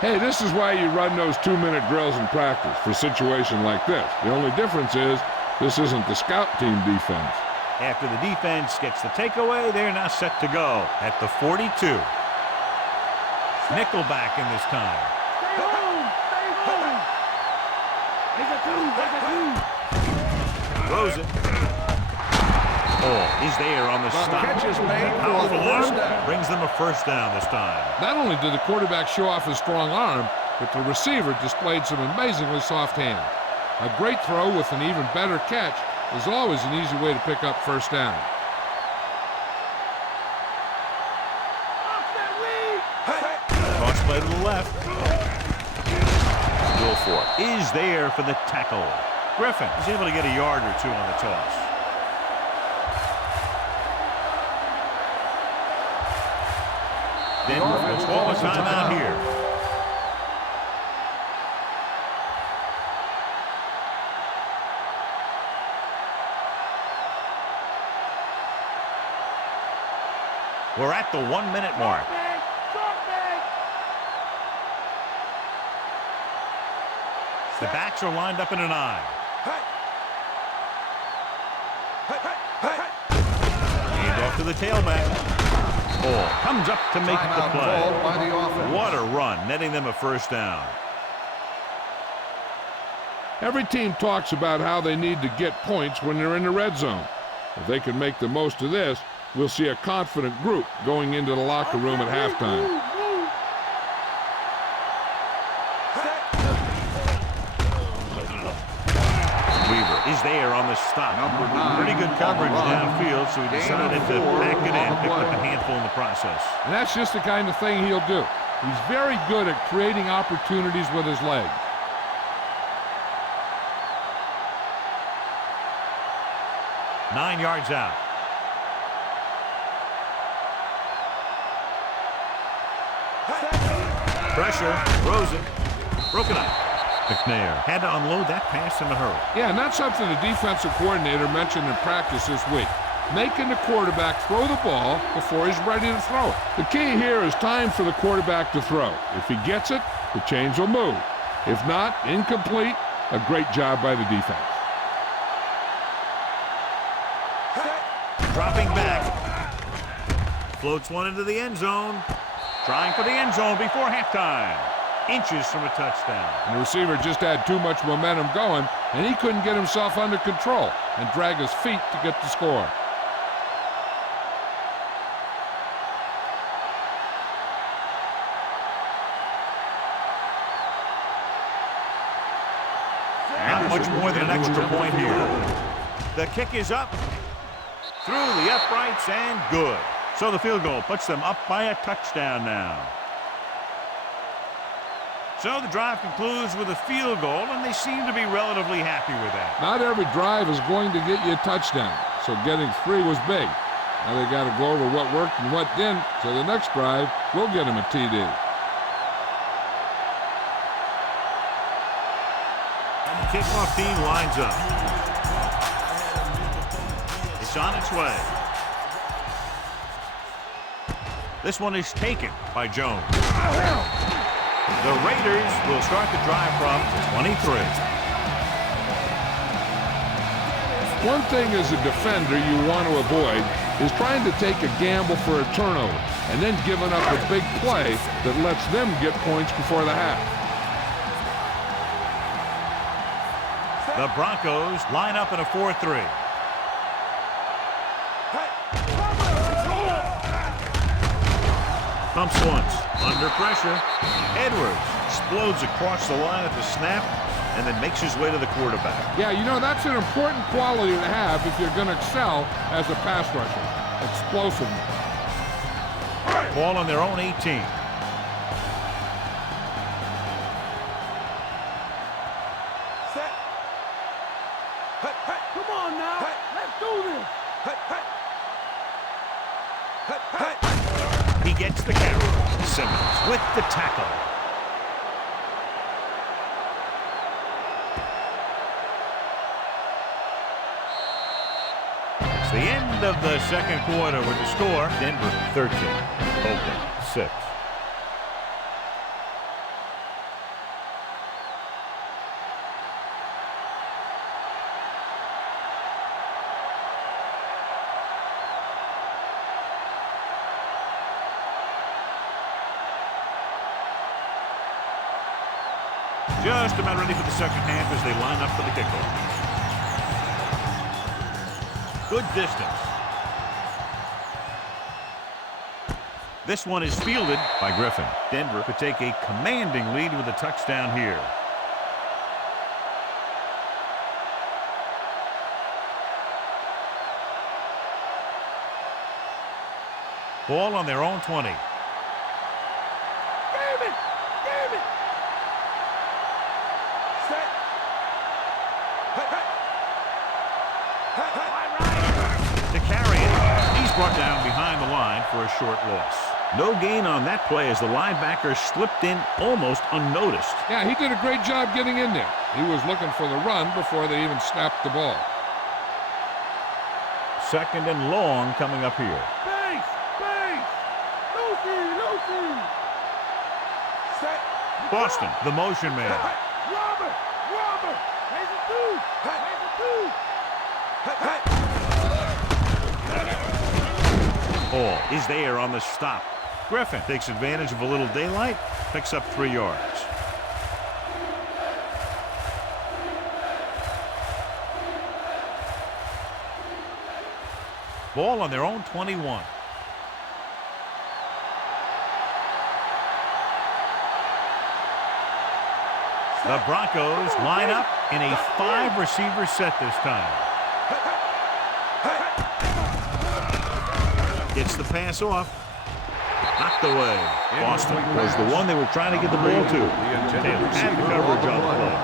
Hey, this is why you run those 2-minute drills in practice for a situation like this. The only difference is this isn't the scout team defense. After the defense gets the takeaway, they're now set to go at the 42. Nickelback in this time. Stay home! Stay home! Take a two! Take a two! Throws it. Oh, he's there on the stop. Catch is made for Powerful the arm first down. brings them a first down this time. Not only did the quarterback show off his strong arm, but the receiver displayed some amazingly soft hands. A great throw with an even better catch is always an easy way to pick up first down. Cross play to the left. Wilfork is there for the tackle. Griffin is able to get a yard or two on the toss. Then let's call a timeout here. We're at the 1-minute mark. The backs are lined up in an I. Hand off to the tailback. Ball comes up to make the play. By the offense. What a run, netting them a first down. Every team talks about how they need to get points when they're in the red zone. If they can make the most of this, we'll see a confident group going into the locker room at halftime. Weaver is there on the stop. Number 9. Pretty good coverage downfield, so he decided to pack it in, picked up a play. handful in the process. And that's just the kind of thing he'll do. He's very good at creating opportunities with his legs. Nine yards out. Pressure, throws it, broken up. McNair had to unload that pass in a hurry. Yeah, and that's something the defensive coordinator mentioned in practice this week. Making the quarterback throw the ball before he's ready to throw it. The key here is time for the quarterback to throw. If he gets it, the chains will move. If not, incomplete, a great job by the defense. Dropping back. Floats one into the end zone. Trying for the end zone before halftime. Inches from a touchdown. And the receiver just had too much momentum going, and he couldn't get himself under control and drag his feet to get the score. Not much more than an extra point here. The kick is up. Through the uprights and good. So the field goal puts them up by a touchdown now. So the drive concludes with a field goal, and they seem to be relatively happy with that. Not every drive is going to get you a touchdown, so getting 3 was big. Now they got to go over what worked and what didn't, so the next drive will get them a TD. And the kickoff team lines up. It's on its way. This one is taken by Jones. The Raiders will start the drive from 23. One thing as a defender you want to avoid is trying to take a gamble for a turnover and then giving up a big play that lets them get points before the half. The Broncos line up in a 4-3. Pumps once. Under pressure. Edwards explodes across the line at the snap and then makes his way to the quarterback. Yeah, you know, that's an important quality to have if you're going to excel as a pass rusher. Explosiveness. Ball on their own 18. Set. Come on now. Let's do this. He gets the carry. Simmons with the tackle. It's the end of the second quarter with the score. Denver 13. Oakland 6. Just about ready for the second half as they line up for the kickoff. Good distance. This one is fielded by Griffin. Denver could take a commanding lead with a touchdown here. Ball on their own 20. To carry it, he's brought down behind the line for a short loss. No gain on that play as the linebacker slipped in almost unnoticed. Yeah, he did a great job getting in there. He was looking for the run before they even snapped the ball. Second and long coming up here. Base! Lucy! Set. Boston, the motion man. Robert! Here's a two! Ball is there on the stop. Griffin takes advantage of a little daylight, picks up 3 yards. Ball on their own 21. The Broncos line up in a 5-receiver set this time. Gets the pass off. Knocked away. Boston was the one they were trying to get the ball to. Taylor had the coverage on the play.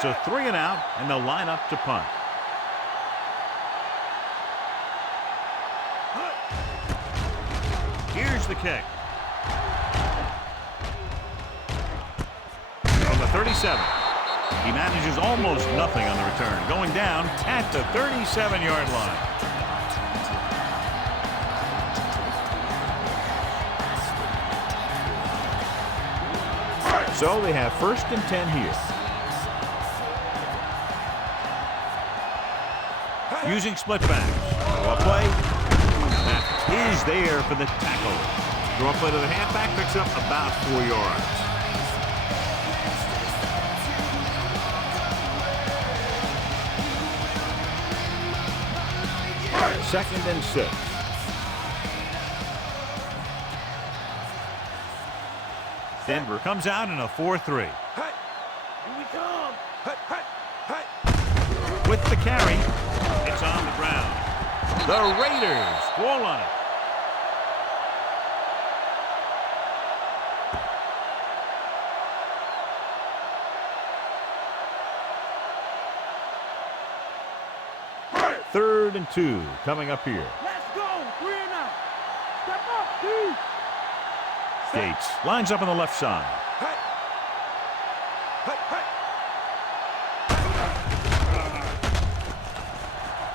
So 3 and out, and they'll line up to punt. Here's the kick. From the 37. He manages almost nothing on the return. Going down at the 37-yard line. So they have 1st and 10 here. Using split backs. Draw play. That is there for the tackle. Draw play to the halfback, picks up about 4 yards. Second and 6. Denver comes out in a 4-3. Here we come. With the carry, it's on the ground. The Raiders fall on it. Third and 2 coming up here. Let's go. 3 and out. Gates lines up on the left side.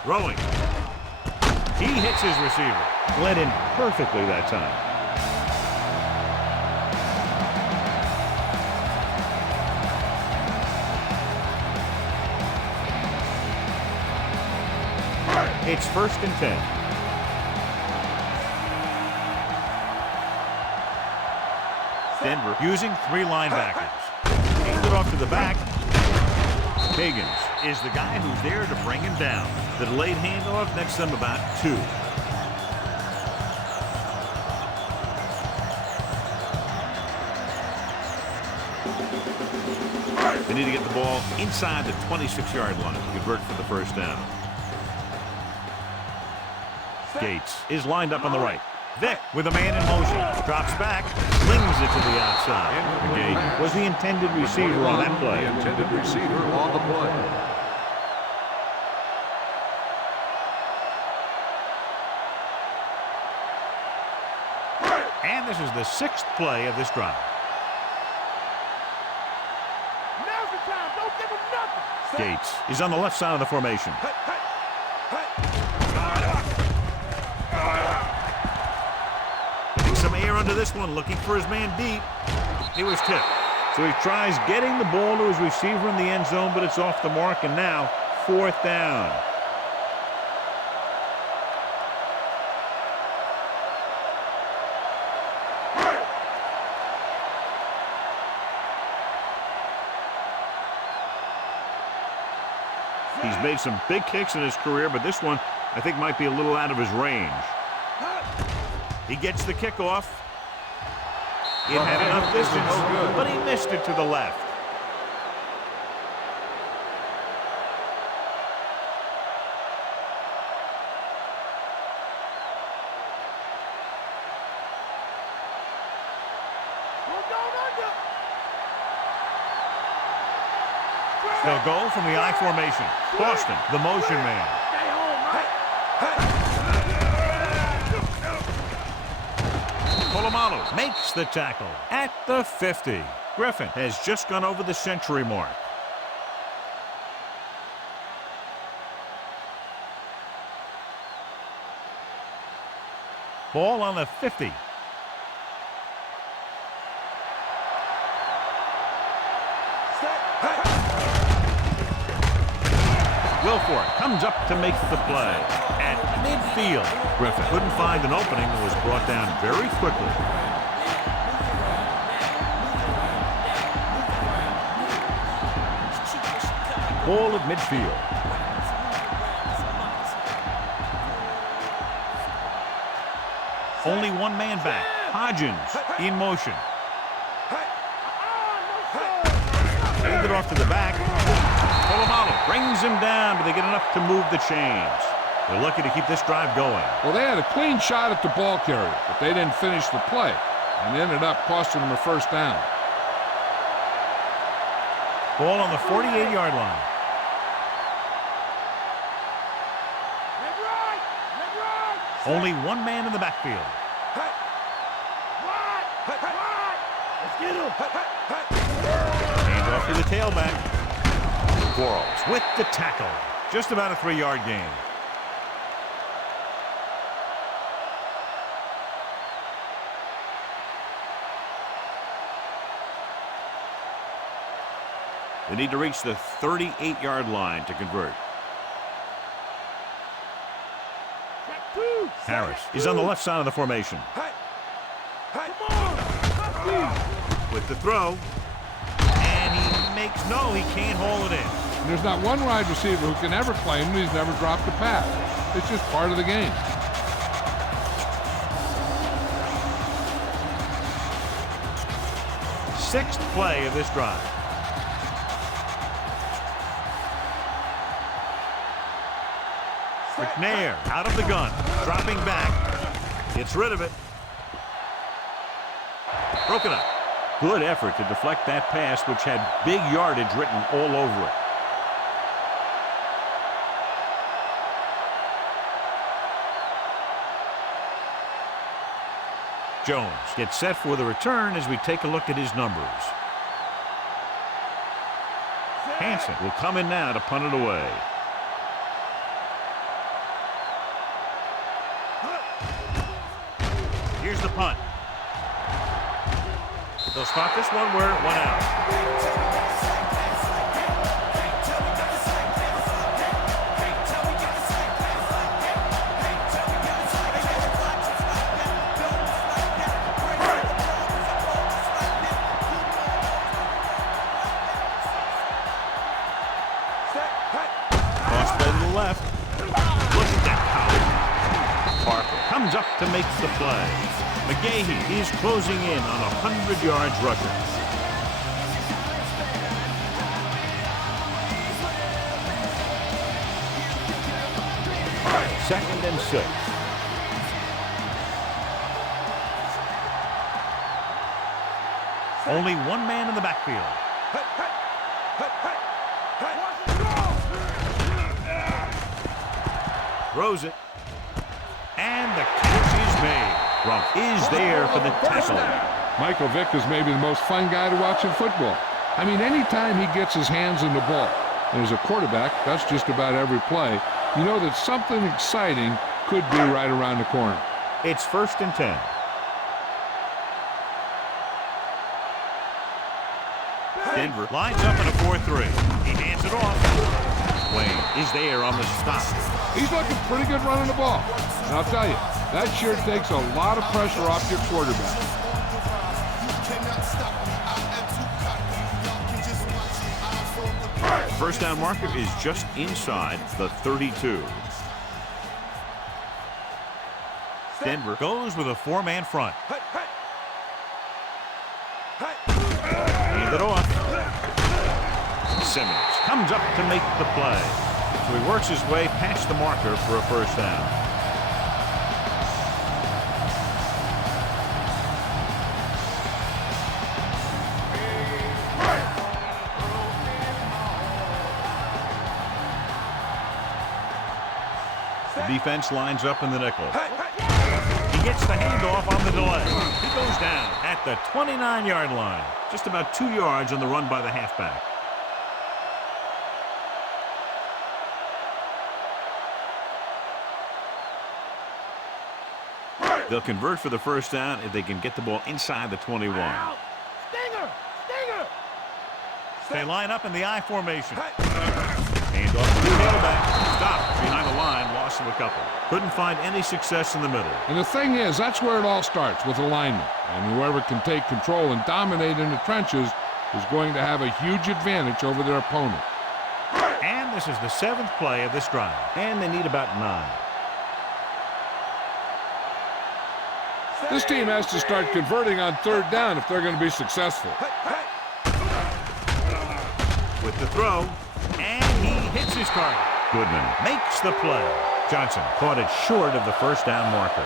Throwing. He hits his receiver. Led in perfectly that time. It's 1st and 10. Denver using 3 linebackers. Hand it off to the back. Higgins is the guy who's there to bring him down. The delayed handoff nets them about 2. They need to get the ball inside the 26-yard line to convert for the 1st down. Gates is lined up on the right. Vick with a man in motion. Drops back, slings it to the outside. Gates was the intended receiver on that play. The intended receiver on the play. And this is the 6th play of this drive. Now's the time. Don't give him nothing. Gates is on the left side of the formation. Getting some air under this one, looking for his man deep. He was tipped. So he tries getting the ball to his receiver in the end zone, but it's off the mark, and now 4th down. He's made some big kicks in his career, but this one I think might be a little out of his range. He gets the kickoff. It had enough distance, but he missed it to the left. They'll go from the I formation. Boston, the motion man. Stay home, right? Polamalu makes the tackle at the 50. Griffin has just gone over the century mark. Ball on the 50. Wilfork comes up to make the play at midfield. Griffin couldn't find an opening and was brought down very quickly. Ball at midfield. Only one man back. Hodgins in motion. Handed off to the back. Polamalu brings him down, but they get enough to move the chains. They're lucky to keep this drive going. Well, they had a clean shot at the ball carrier, but they didn't finish the play, and ended up costing them a 1st down. Ball on the 48-yard line. Only one man in the backfield. Let's get him. Hand off to the tailback. Quarles with the tackle. Just about a 3-yard gain. They need to reach the 38-yard line to convert. Harris is on the left side of the formation. With the throw. And he makes no, he can't haul it in. And there's not one wide receiver who can ever claim that he's never dropped a pass. It's just part of the game. Sixth play of this drive. McNair out of the gun, dropping back, gets rid of it. Broken up. Good effort to deflect that pass, which had big yardage written all over it. Jones gets set for the return as we take a look at his numbers. Hansen will come in now to punt it away. Here's the punt. They'll spot this one where it went out. Comes up to make the play. McGahee is closing in on 100 yards rushing. Second and 6. Only one man in the backfield. Throws it. And the catch is made. Rump is there for the tackle. Michael Vick is maybe the most fun guy to watch in football. I mean, anytime he gets his hands on the ball, and as a quarterback, that's just about every play, you know that something exciting could be right around the corner. It's 1st and 10. Denver lines up in a 4-3. He hands it off. Wayne is there on the stop. He's looking pretty good running the ball. And I'll tell you, that sure takes a lot of pressure off your quarterback. First down marker is just inside the 32. Denver goes with a 4-man front. Hand it off. Simmons comes up to make the play. So he works his way past the marker for a first down. The defense lines up in the nickel. He gets the handoff on the delay. He goes down at the 29-yard line. Just about 2 yards on the run by the halfback. They'll convert for the first down if they can get the ball inside the 21. Stinger! Stinger! They line up in the I formation. Handoff to the tailback. Stop behind the line. Loss of a couple. Couldn't find any success in the middle. And the thing is, that's where it all starts, with alignment. And whoever can take control and dominate in the trenches is going to have a huge advantage over their opponent. And this is the 7th play of this drive. And they need about 9. This team has to start converting on 3rd down if they're going to be successful. With the throw, and he hits his target. Goodman makes the play. Johnson caught it short of the first down marker.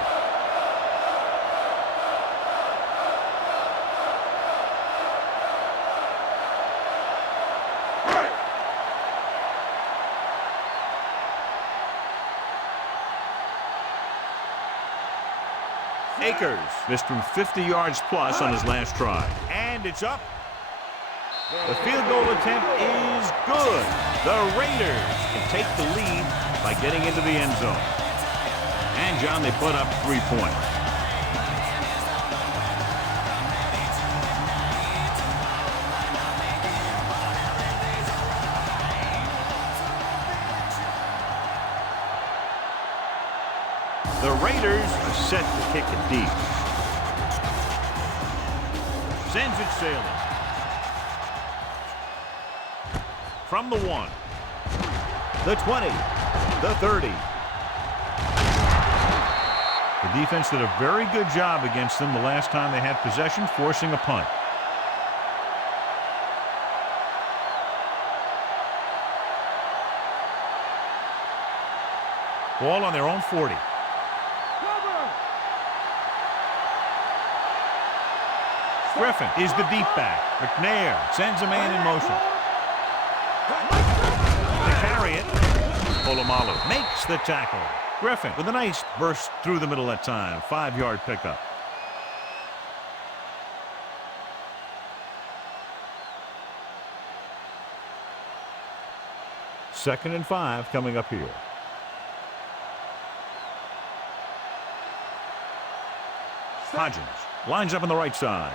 Akers missed from 50 yards plus on his last try. And it's up. The field goal attempt is good. The Raiders can take the lead by getting into the end zone. And, John, they put up 3 points. The Raiders are set to kick it deep. Sends it sailing. From the 1, the 20, the 30. The defense did a very good job against them the last time they had possession, forcing a punt. Ball on their own 40. Griffin is the deep back. McNair sends a man in motion. To carry it, Polamalu makes the tackle. Griffin with a nice burst through the middle that time. 5-yard pickup. 2nd and 5 coming up here. Hodgins lines up on the right side.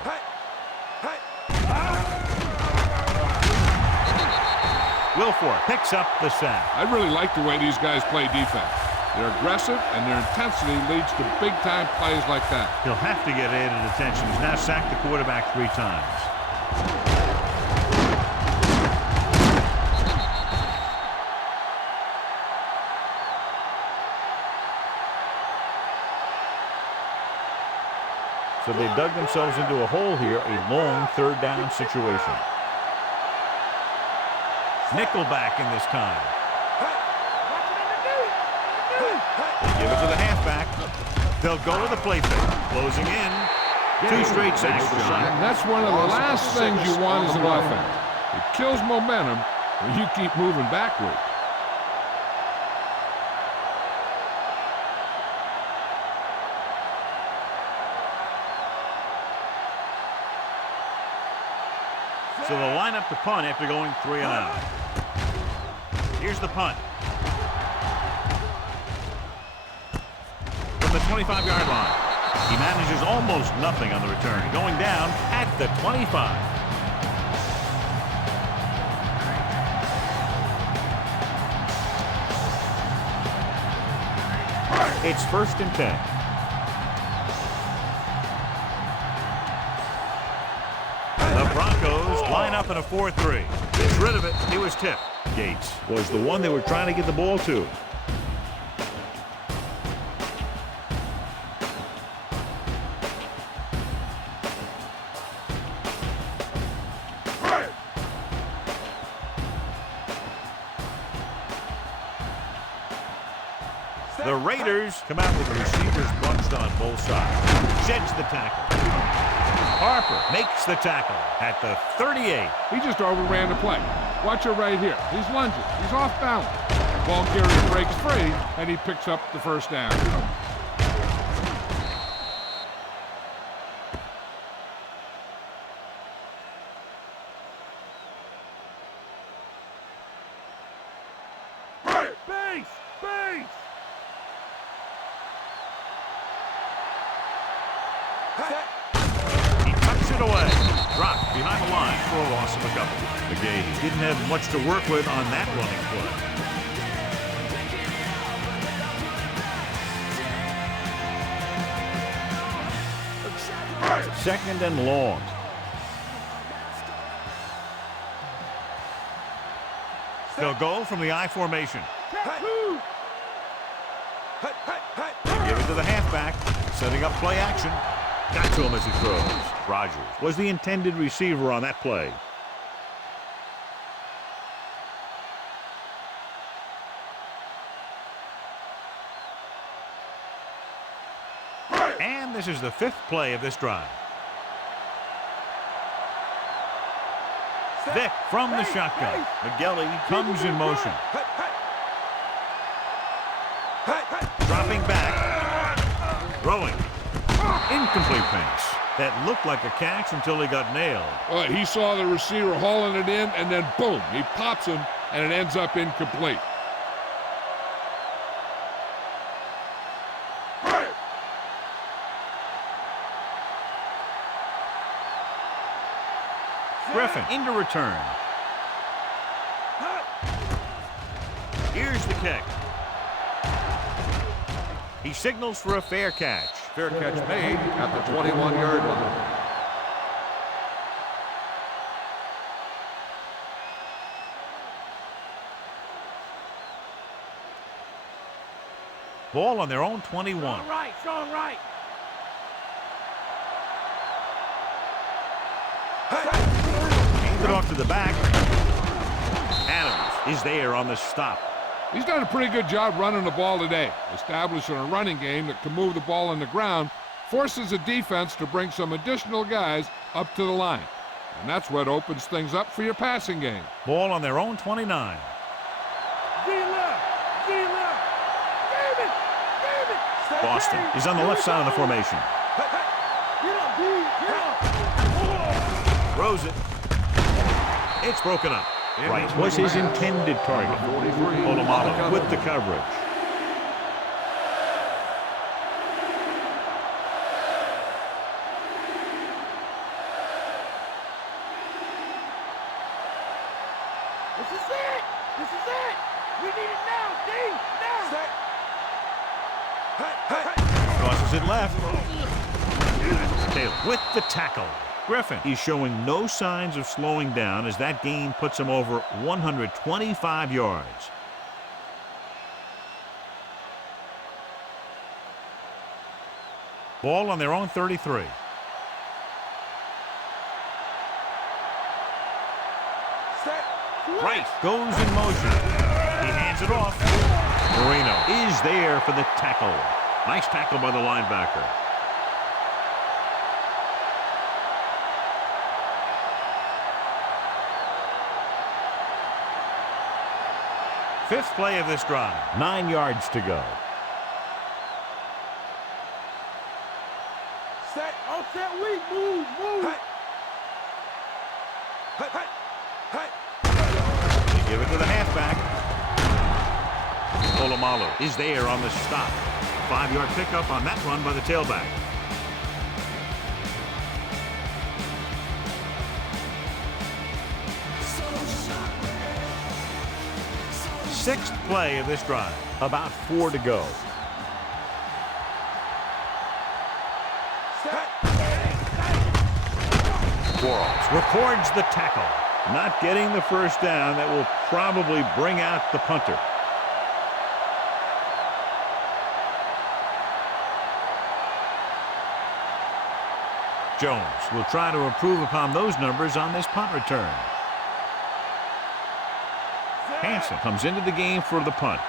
Wilfork picks up the sack. I really like the way these guys play defense. They're aggressive, and their intensity leads to big-time plays like that. He'll have to get added attention. He's now sacked the quarterback 3 times. So they dug themselves into a hole here, a long 3rd down situation. Nickelback in this time. They give it to the halfback. They'll go to the play fake. Closing in. 2 straight sacks for Sean. And that's one of the last things you want as an offense. It kills momentum when you keep moving backwards. So they'll line up to punt after going 3 and out. Here's the punt. From the 25-yard line. He manages almost nothing on the return. Going down at the 25. It's 1st and 10. The Broncos line up in a 4-3. Gets rid of it. He was tipped. Gates was the one they were trying to get the ball to. The Raiders come out with the receivers bunched on both sides. Sheds the tackle. Harper makes the tackle at the 38. He just overran the play. Watch it right here. He's lunging. He's off balance. Ball carrier breaks free, and he picks up the 1st down. Base! Base! He tucks it away. Dropped behind the line for a loss of a couple. McGahee didn't have much to work with on that running play. Second and long. They'll go from the I formation. Give it to the halfback. Setting up play action. Got to him as he throws. Rogers was the intended receiver on that play. And this is the 5th play of this drive. Vick from the shotgun. McGahee comes in motion. Dropping back. Throwing. Incomplete pass. That looked like a catch until he got nailed. Well, he saw the receiver hauling it in, and then boom, he pops him, and it ends up incomplete. Griffin into return. Here's the kick. He signals for a fair catch. Fair catch made at the 21-yard line. Ball on their own 21. Show right, show right. Hands it off to the back. Adams is there on the stop. He's done a pretty good job running the ball today, establishing a running game that can move the ball on the ground, forces the defense to bring some additional guys up to the line. And that's what opens things up for your passing game. Ball on their own 29. Boston is on the left side of the formation. Throws it. It's broken up. Right was his intended target. 43. Polamalu with the coverage. This is it! This is it! We need it now, D! Now! Crosses it left. Taylor with the tackle. Griffin is showing no signs of slowing down as that gain puts him over 125 yards. Ball on their own 33. Right goes in motion. He hands it off. Marino is there for the tackle. Nice tackle by the linebacker. Fifth play of this drive. 9 yards to go. Set, all set, weak, move, move! They give it to the halfback. Polamalu is there on the stop. 5-yard pickup on that run by the tailback. Sixth play of this drive. About 4 to go. Quarles records the tackle. Not getting the first down. That will probably bring out the punter. Jones will try to improve upon those numbers on this punt return. Hansen comes into the game for the punt.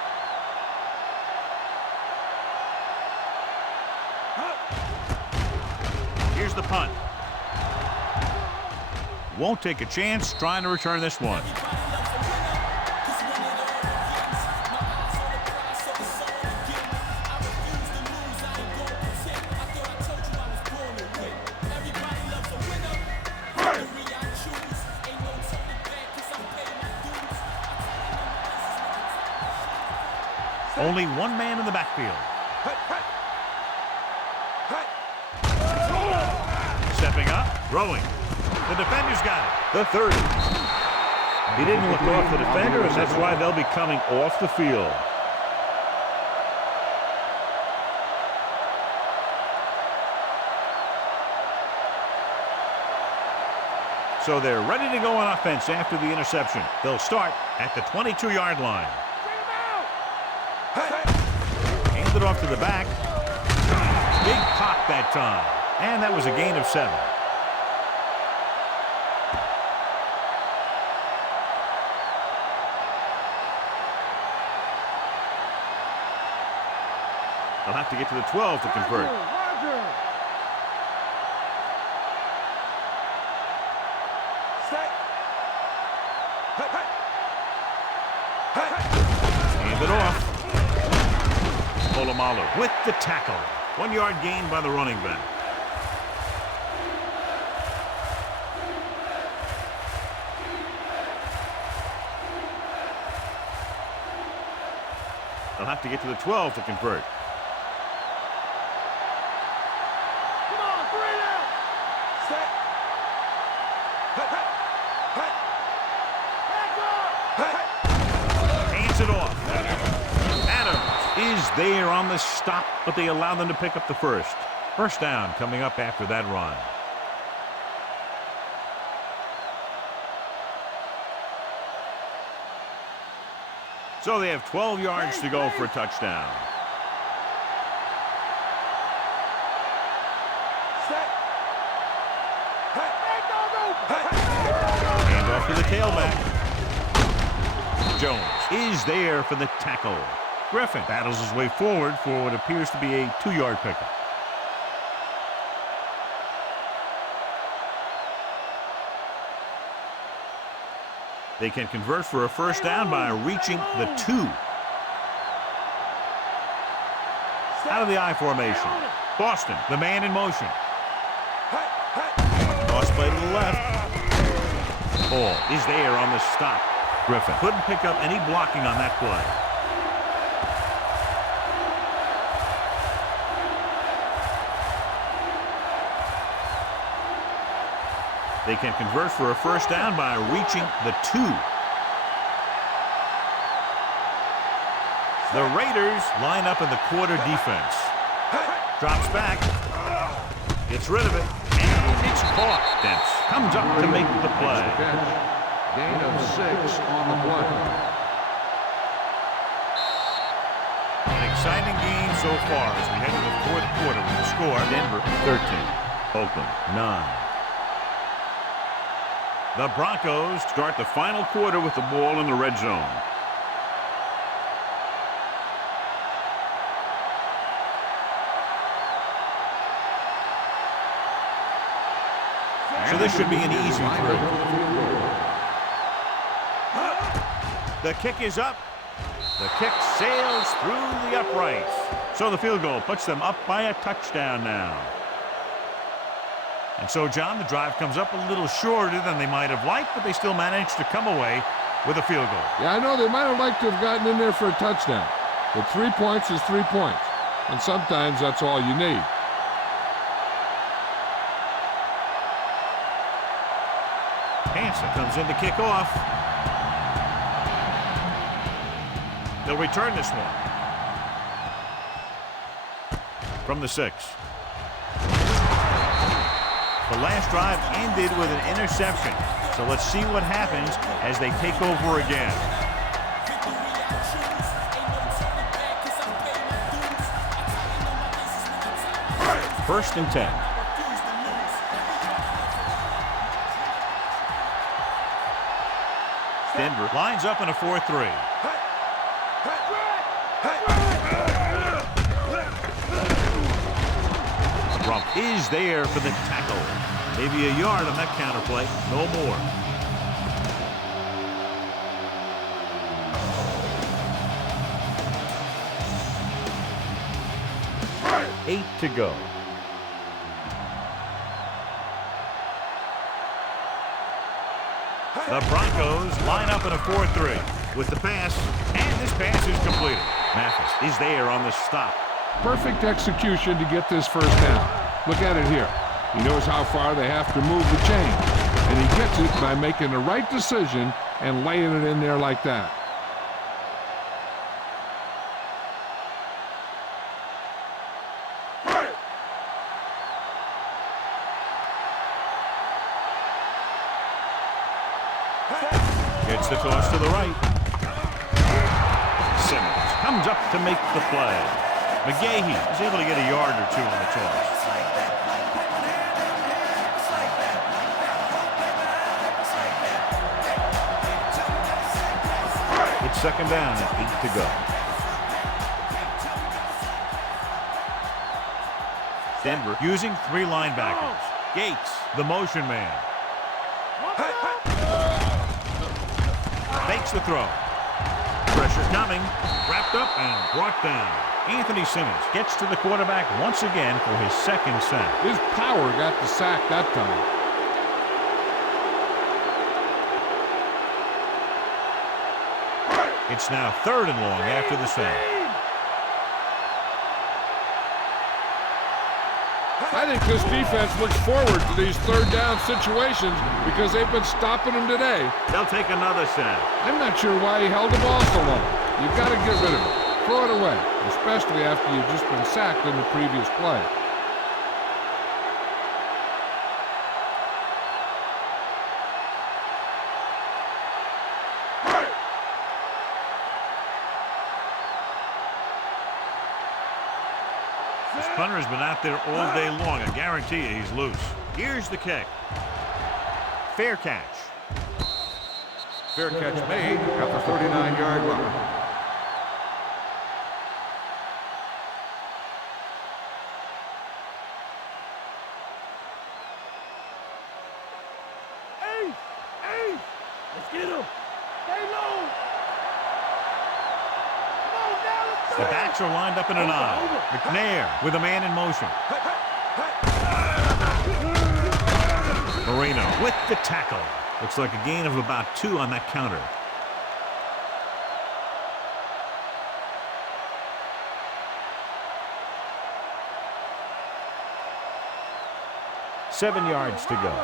Here's the punt. Won't take a chance trying to return this one. Only one man in the backfield. Stepping up, throwing. The defender's got it. The 30. He didn't look off the defender, and that's why they'll be coming off the field. So they're ready to go on offense after the interception. They'll start at the 22-yard line. Hand it off to the back. Big pop that time. And that was a gain of 7. They'll have to get to the 12 to convert. Roger. Hand it off. Polamalu with the tackle. 1-yard gain by the running back. They'll have to get to the 12 to convert. Come on, 3 now! Set! Hands it off. Adams is there on the stop, but they allow them to pick up the first. First down coming up after that run. So they have 12 yards to go for a touchdown. Hand off to the tailback. Jones is there for the tackle. Griffin battles his way forward for what appears to be a 2-yard pickup. They can convert for a first down by reaching the 2. Out of the I formation. Boston, the man in motion. Toss play to the left. Ball is there on the stop. Griffin couldn't pick up any blocking on that play. They can convert for a first down by reaching the 2. The Raiders line up in the quarter defense. Drops back. Gets rid of it. And it's caught. Dents comes up to make the play. Gain of 6 on the play. An exciting game so far as we head to the fourth quarter with the score. Denver 13. Oakland 9. The Broncos start the final quarter with the ball in the red zone. So this should be an easy throw. The kick is up. The kick sails through the uprights. So the field goal puts them up by a touchdown now. And so, John, the drive comes up a little shorter than they might have liked, but they still managed to come away with a field goal. Yeah, I know they might have liked to have gotten in there for a touchdown. But 3 points is 3 points. And sometimes that's all you need. Hansen comes in to kick off. They'll return this one. From the 6. The last drive ended with an interception. So let's see what happens as they take over again. First and 10. Denver lines up in a 4-3. Rump is there for the tackle. Maybe a yard on that counterplay. No more. 8 to go. The Broncos line up in a 4-3 with the pass, and this pass is completed. Mathis is there on the stop. Perfect execution to get this first down. Look at it here. He knows how far they have to move the chain, and he gets it by making the right decision and laying it in there like that. Gets the toss to the right. Simmons comes up to make the play. McGahee is able to get a yard or 2 on the toss. It's second down and 8 to go. Denver using 3 linebackers. Gates, the motion man. Fakes the throw. Pressure coming. Wrapped up and brought down. Anthony Simmons gets to the quarterback once again for his second sack. His power got the sack that time. It's now 3rd and long after the sack. I think this defense looks forward to these 3rd down situations because they've been stopping them today. They'll take another sack. I'm not sure why he held the ball so long. You've got to get rid of it. Throw it away, especially after you've just been sacked in the previous play. This punter has been out there all day long. I guarantee you he's loose. Here's the kick. Fair catch. Fair catch made at the 39-yard line. Let's get him. Stay low. Come on now, let's The go. backs are lined up in an eye. McNair with a man in motion. Marino with the tackle. Looks like a gain of about 2 on that counter. 7 yards to go.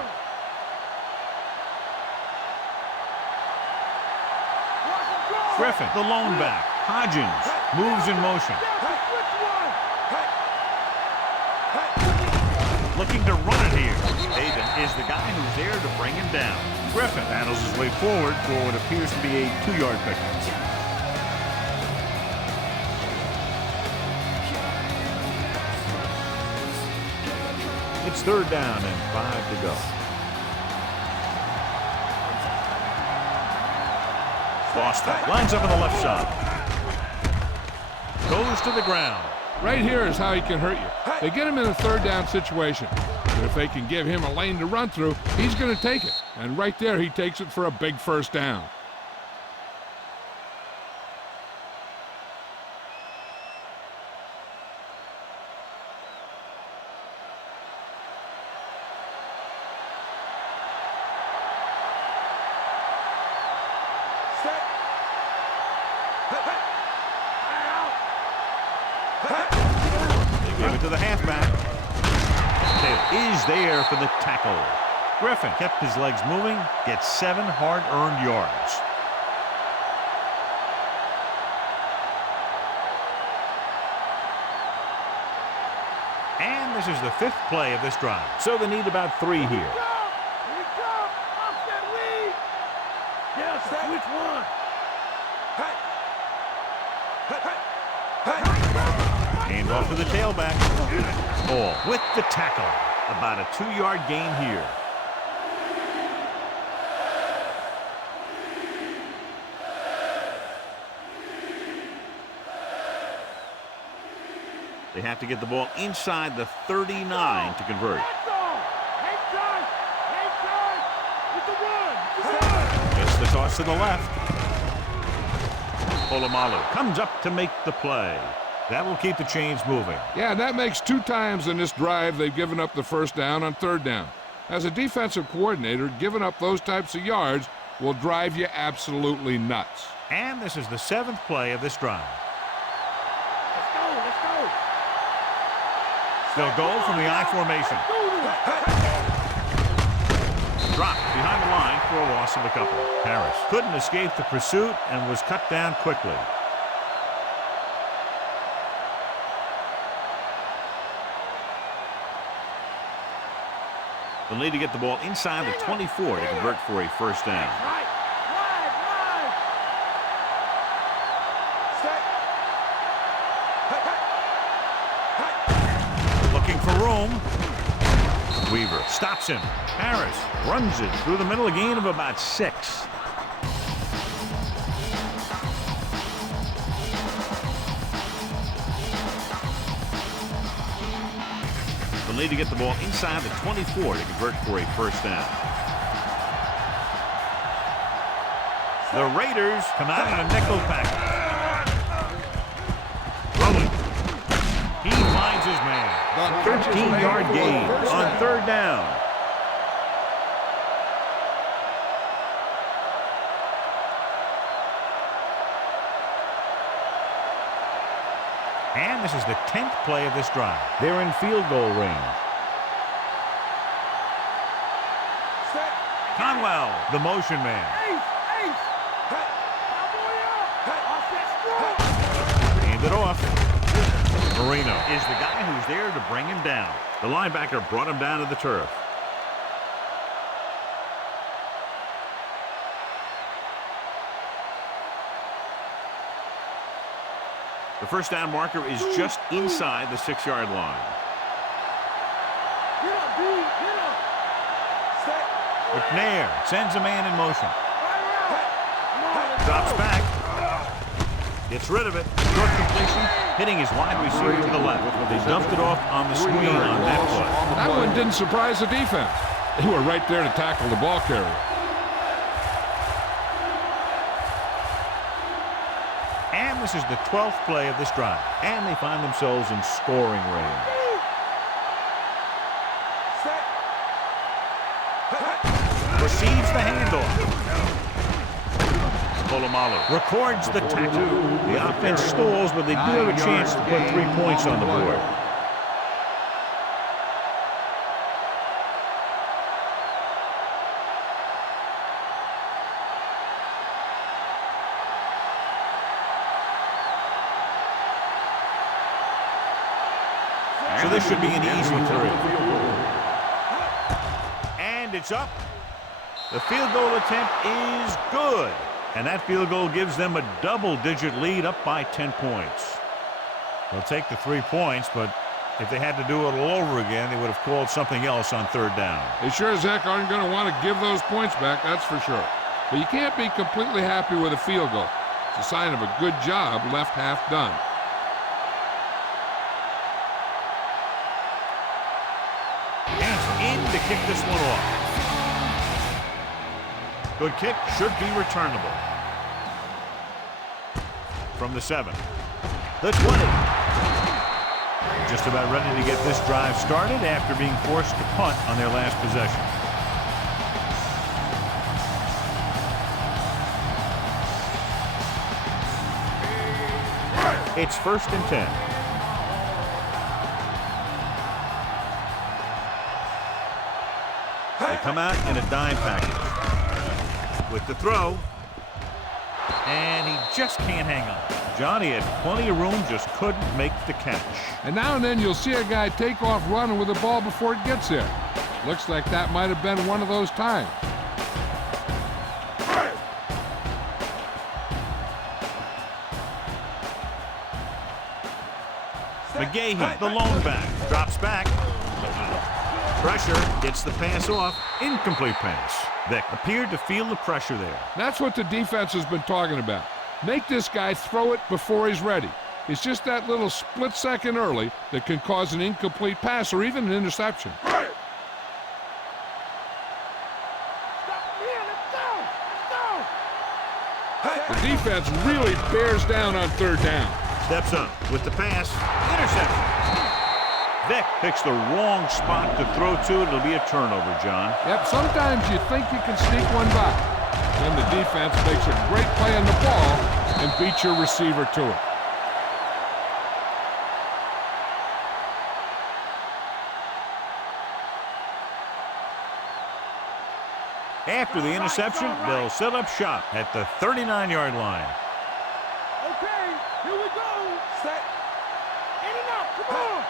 Griffin, the lone back. Hodgins moves in motion. Looking to run it here. Hayden is the guy who's there to bring him down. Griffin battles his way forward for what appears to be a 2-yard pickup. It's 3rd down and 5 to go. Boston lines up on the left side. Goes to the ground. Right here is how he can hurt you. They get him in a 3rd down situation. But if they can give him a lane to run through, he's going to take it. And right there, he takes it for a big 1st down. They give it to the halfback. Taylor is there for the tackle. Griffin kept his legs moving, gets 7 hard-earned yards. And this is the 5th play of this drive. So they need about 3 here. Hand off to the tailback. Ball with the tackle. About a 2-yard gain here. They have to get the ball inside the 39 to convert. It's the toss to the left. Polamalu comes up to make the play. That will keep the chains moving. Yeah, that makes 2 times in this drive they've given up the 1st down on 3rd down. As a defensive coordinator, giving up those types of yards will drive you absolutely nuts. And this is the 7th play of this drive. Let's go. They'll go from the I formation. Dropped behind the line for a loss of a couple. Harris couldn't escape the pursuit and was cut down quickly. They'll need to get the ball inside the 24 to convert for a 1st down. Looking for room. Weaver stops him. Harris runs it through the middle, a gain of about 6. They'll need to get the ball inside the 24 to convert for a 1st down. The Raiders come out in a nickel package. Rolling. He finds his man. 13-yard gain on 3rd down. And this is the 10th play of this drive. They're in field goal range. Conwell, the motion man. Hand it off. Marino is the guy who's there to bring him down. The linebacker brought him down to the turf. The 1st down marker is just inside the 6-yard line. McNair sends a man in motion. Drops back. Gets rid of it. Short completion, hitting his wide receiver to the left. They dumped it off on the screen on that play. That one didn't surprise the defense. They were right there to tackle the ball carrier. And this is the 12th play of this drive. And they find themselves in scoring range. Receives the handoff. Polamalu records the tackle. The offense stalls, but they do have a chance to put 3 points on the board. So this should be an easy three. And it's up. The field goal attempt is good. And that field goal gives them a double-digit lead, up by 10 points. They'll take the 3 points, but if they had to do it all over again, they would have called something else on third down. They sure as heck aren't going to want to give those points back, that's for sure. But you can't be completely happy with a field goal. It's a sign of a good job left half done. And in to kick this one off. Good kick, should be returnable. From the 7. The 20. Just about ready to get this drive started after being forced to punt on their last possession. It's 1st and 10. They come out in a dime package. With the throw. And he just can't hang on. Johnny had plenty of room, just couldn't make the catch. And now and then you'll see a guy take off running with the ball before it gets there. Looks like that might have been one of those times. McGahee, the lone back, drops back. Pressure, gets the pass off. Incomplete pass. Vick appeared to feel the pressure there. That's what the defense has been talking about. Make this guy throw it before he's ready. It's just that little split second early that can cause an incomplete pass or even an interception. The defense really bears down on third down. Steps up with the pass. Interception. Vick picks the wrong spot to throw to. It'll be a turnover, John. Yep, sometimes you think you can sneak one by. Then the defense makes a great play on the ball and beats your receiver to it. After the interception, they'll set up shop at the 39-yard line. Okay, here we go. Set. In and out. Come on.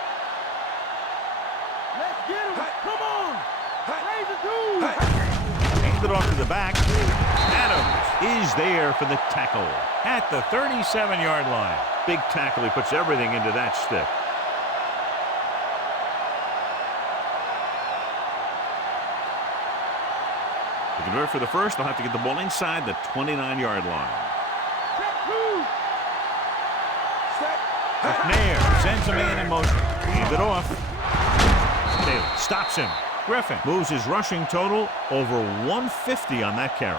Let's get him. Come on. Raise the dude. Hand it off to the back. Adams is there for the tackle at the 37-yard line. Big tackle. He puts everything into that stick. To convert for the first, they'll have to get the ball inside the 29-yard line. McNair sends a man in motion. Hand it off. Taylor stops him. Griffin moves his rushing total over 150 on that carry.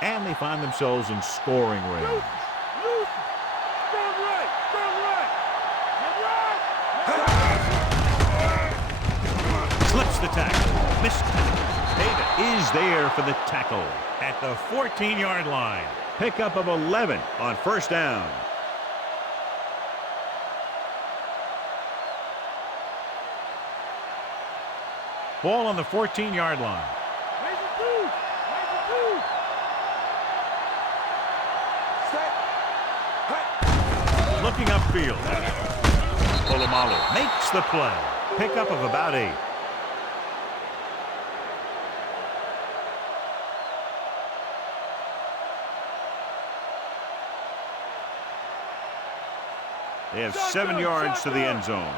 And they find themselves in scoring range. Slips the tackle. Missed tackle. David is there for the tackle at the 14-yard line. Pickup of 11 on first down. Ball on the 14-yard line. Looking upfield. Polamalu makes the play. Pickup of about 8. They have 7 yards to the end zone.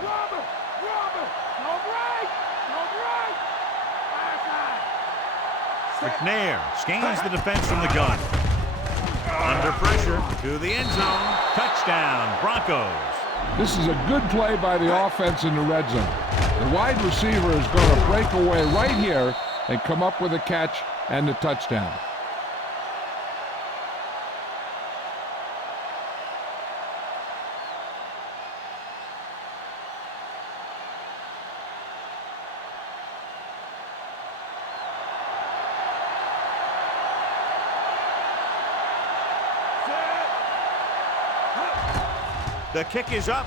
McNair scans the defense from the gun. Under pressure to the end zone. Touchdown, Broncos. This is a good play by the offense in the red zone. The wide receiver is going to break away right here and come up with a catch and the touchdown. The kick is up.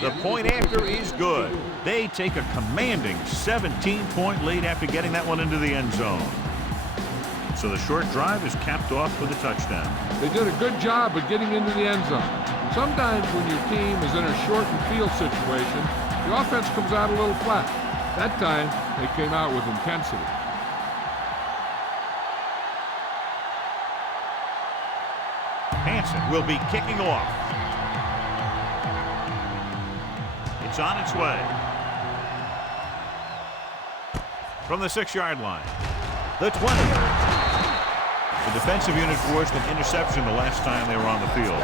The point after is good. They take a commanding 17-point lead after getting that one into the end zone. So the short drive is capped off with a touchdown. They did a good job of getting into the end zone. Sometimes when your team is in a shortened field situation, the offense comes out a little flat. That time, they came out with intensity. Hansen will be kicking off. It's on its way. From the 6-yard line. The 20. The defensive unit forced an interception the last time they were on the field.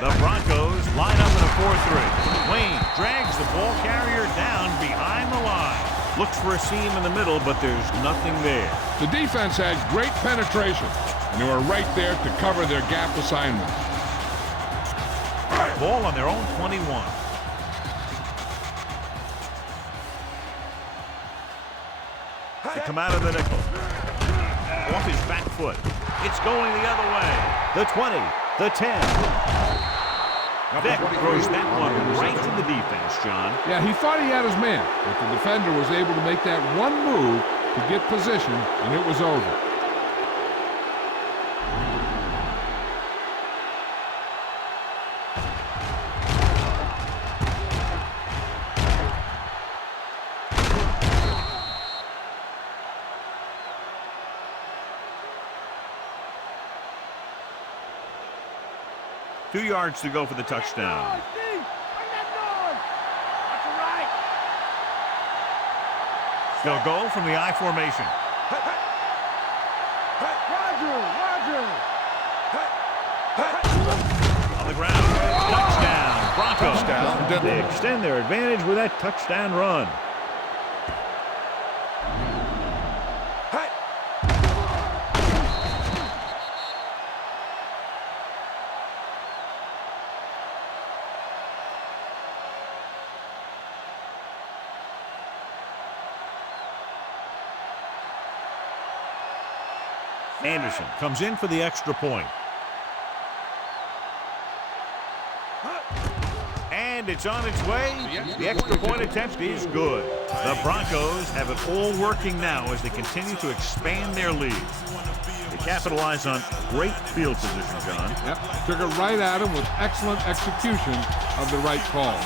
The Broncos line up in a 4-3. Wayne drags the ball carrier down behind the line. Looks for a seam in the middle, but there's nothing there. The defense had great penetration, and they were right there to cover their gap assignment. Ball on their own 21. They come out of the nickel. Off his back foot. It's going the other way. The 20, the 10. Vick throws that one right to the defense, John. Yeah, he thought he had his man, but the defender was able to make that one move to get position, and it was over. Two yards to go for the touchdown. They'll go from the I formation. On the ground. Touchdown. Broncos. They extend their advantage with that touchdown run. Anderson comes in for the extra point. And it's on its way. The extra point attempt is good. The Broncos have it all working now as they continue to expand their lead. They capitalize on great field position, John. Yep, took it right at him with excellent execution of the right call.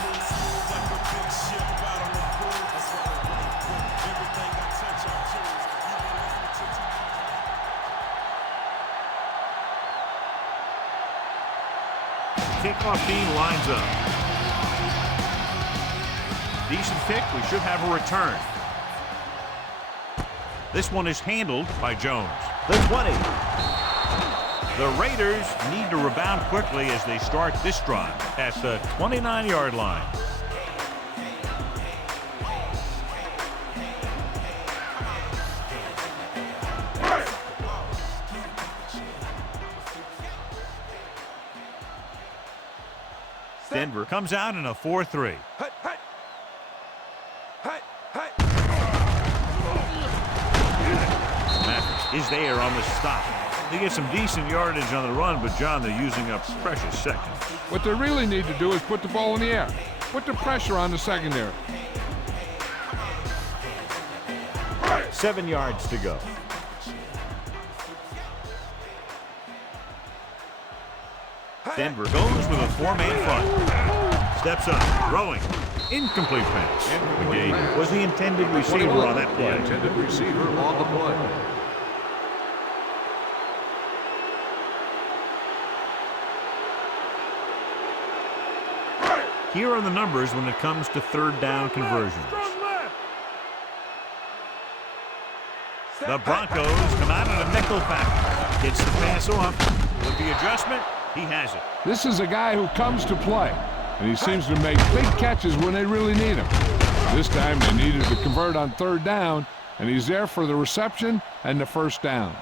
Kickoff team lines up. Decent kick. We should have a return. This one is handled by Jones. The 20. The Raiders need to rebound quickly as they start this drive at the 29-yard line. Denver comes out in a 4-3. Mathis is there on the stop. They get some decent yardage on the run, but John, they're using up precious seconds. What they really need to do is put the ball in the air. Put the pressure on the secondary. 7 yards to go. Denver goes with a 4-man front. Steps up, throwing. Incomplete pass. McGee was the intended receiver on that play. The intended receiver on the play. Here are the numbers when it comes to third down conversions. The Broncos come out in a nickel pack. Gets the pass off. With the adjustment, he has it. This is a guy who comes to play, and he seems to make big catches when they really need him. This time they needed to convert on third down, and he's there for the reception and the first down.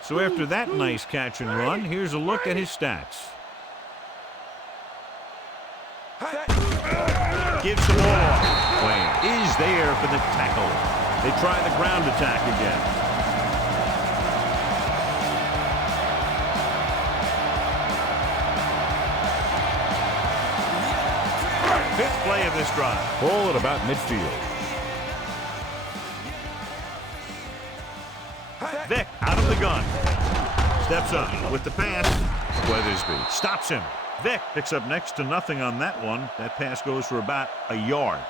So after that nice catch and run, here's a look at his stats. Gives the ball. up in the tackle. They try the ground attack again. Fifth play of this drive. Ball at about midfield. Vick out of the gun. Steps up with the pass. Weathersby stops him. Vick picks up next to nothing on that one. That pass goes for about a yard.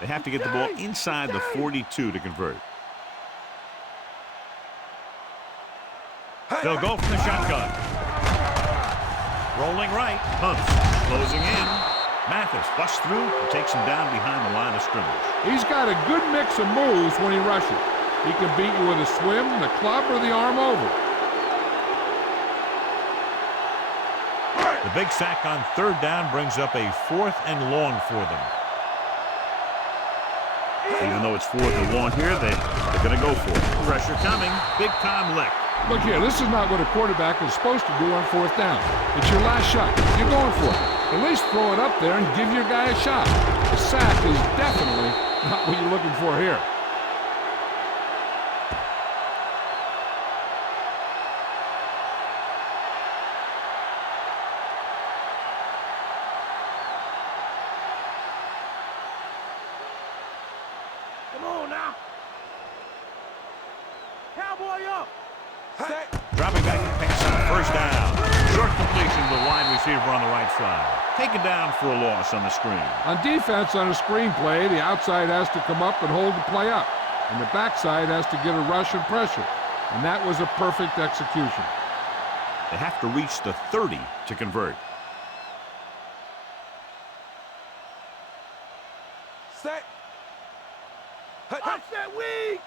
They have to get the ball inside the 42 to convert. They'll go from the shotgun. Rolling right. Punts. Closing in. Mathis busts through and takes him down behind the line of scrimmage. He's got a good mix of moves when he rushes. He can beat you with a swim, the club, or the arm over. The big sack on third down brings up a 4th and long for them. Even though it's 4th and long here, they're going to go for it. Pressure coming. Big time lick. Look here, this is not what a quarterback is supposed to do on 4th down. It's your last shot. You're going for it. At least throw it up there and give your guy a shot. The sack is definitely not what you're looking for here. Come on now. Cowboy up. Dropping back to pass on first down. Short completion to the wide receiver on the right side. Taken down for a loss on the screen. On defense on a screen play, the outside has to come up and hold the play up. And the backside has to get a rush and pressure. And that was a perfect execution. They have to reach the 30 to convert. Set. Touch that weak.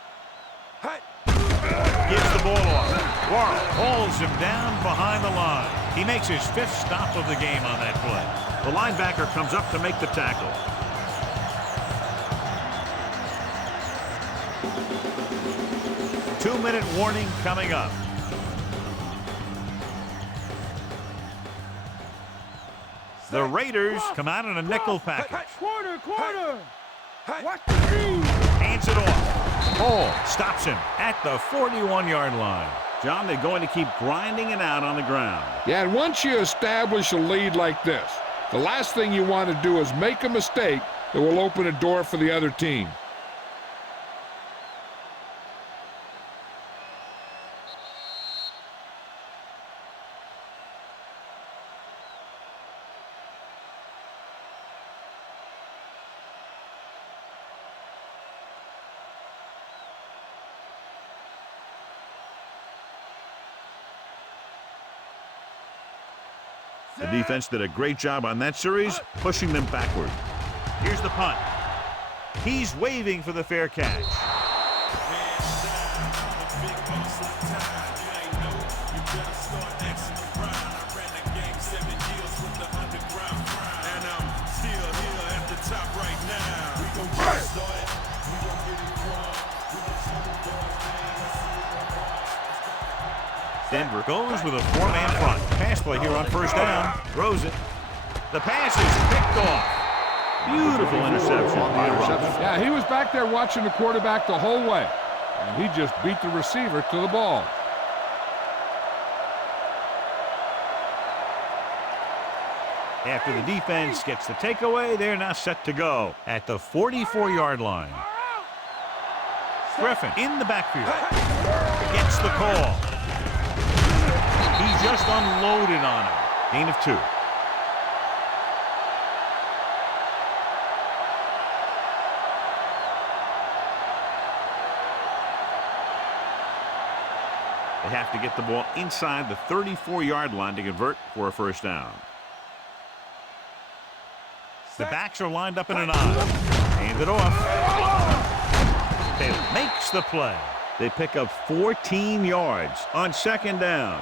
Gives the ball off. Warren holds him down behind the line. He makes his 5th stop of the game on that play. The linebacker comes up to make the tackle. Two-minute warning coming up. The Raiders come out in a nickel package. Quarter. Watch the speed. Hands it off. Hall stops him at the 41-yard line. John, they're going to keep grinding it out on the ground. Yeah, and once you establish a lead like this, the last thing you want to do is make a mistake that will open a door for the other team. The defense did a great job on that series, pushing them backward. Here's the punt. He's waving for the fair catch. Denver goes with a 4-man front. Pass play here on first down. Throws it. The pass is picked off. Beautiful interception by Ross. Yeah, he was back there watching the quarterback the whole way. And he just beat the receiver to the ball. After the defense gets the takeaway, they're now set to go at the 44-yard line. Griffin in the backfield. Gets the call. He just unloaded on him. Gain of 2. They have to get the ball inside the 34-yard line to convert for a first down. The backs are lined up in an I. Hand it off. Taylor makes the play. They pick up 14 yards on second down.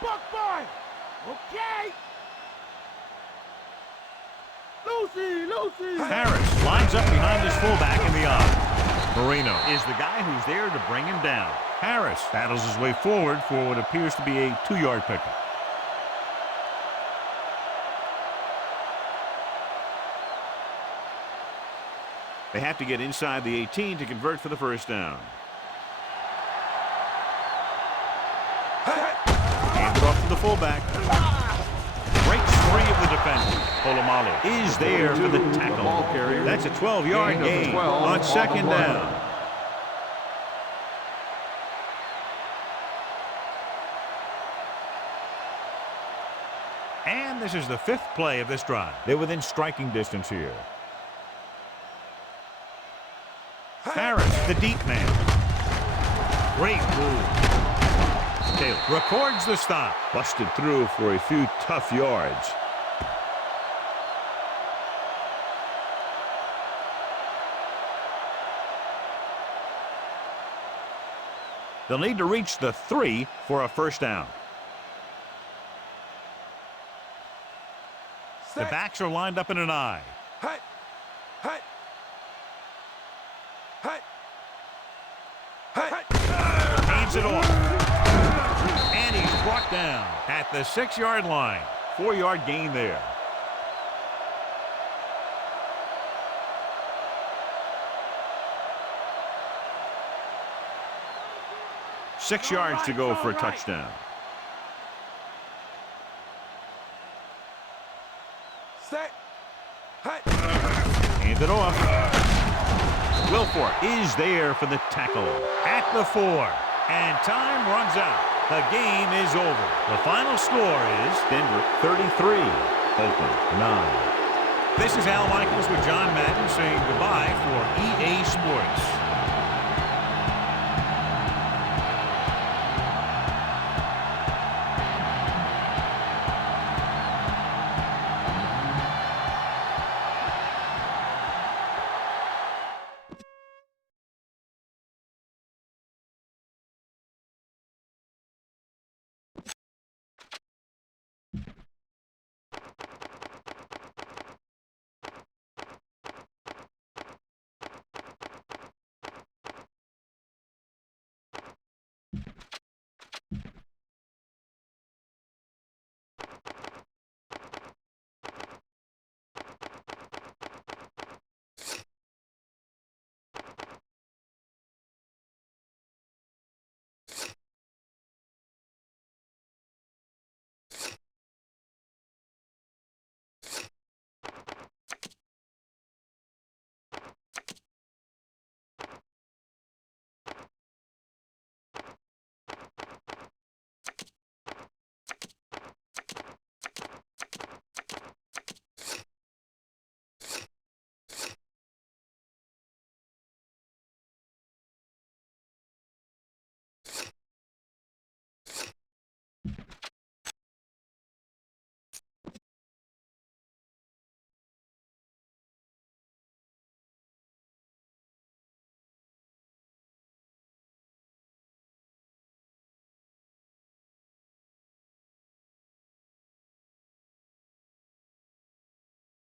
Buck boy. Okay. Lucy, Lucy. Harris lines up behind his fullback in the I. Marino is the guy who's there to bring him down. Harris battles his way forward for what appears to be a 2-yard pickup. They have to get inside the 18 to convert for the first down. Hand it off to the fullback. Breaks free of the defender. Polamalu is there for the tackle. That's a 12-yard gain on second down. And this is the 5th play of this drive. They're within striking distance here. Harris, the deep man. Great move. Taylor records the stop. Busted through for a few tough yards. They'll need to reach the 3 for a first down. The backs are lined up in an I. Hey, hey, hey, hey. Hands it off. And he's brought down at the 6-yard line. 4-yard gain there. Six yards to go for a touchdown. Set. Hey. Hand it off. Wilfork is there for the tackle at the 4. And time runs out. The game is over. The final score is Denver 33, Oakland 9. This is Al Michaels with John Madden saying goodbye for EA Sports.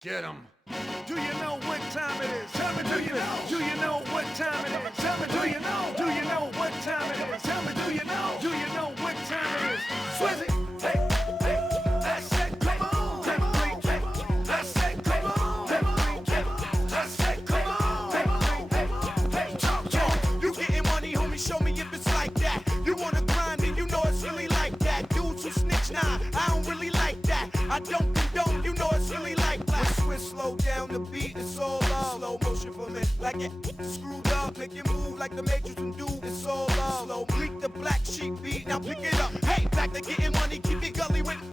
Get him. Do you know what time it is? Tell me, do you know? Do you know what time it is? Tell me, do you know? Do you know what time it is? Tell me, do you know? Do you know what time it is? Swizzy, hey, hey, I said, come on, hey, I said, come on, hey, I said, come on, hey, talk. You getting money, homie, show me if it's like that. You wanna grind and you know it's really like that. Dudes who snitch, nah, I don't really like that. I don't condone, you know it's really like that. Slow down the beat, it's all love. Slow motion for me, like it screwed up. Make it move like the Matrix and do, it's all love. Slow, bleak the black sheep beat, now pick it up. Hey, back to getting money, keep it gully with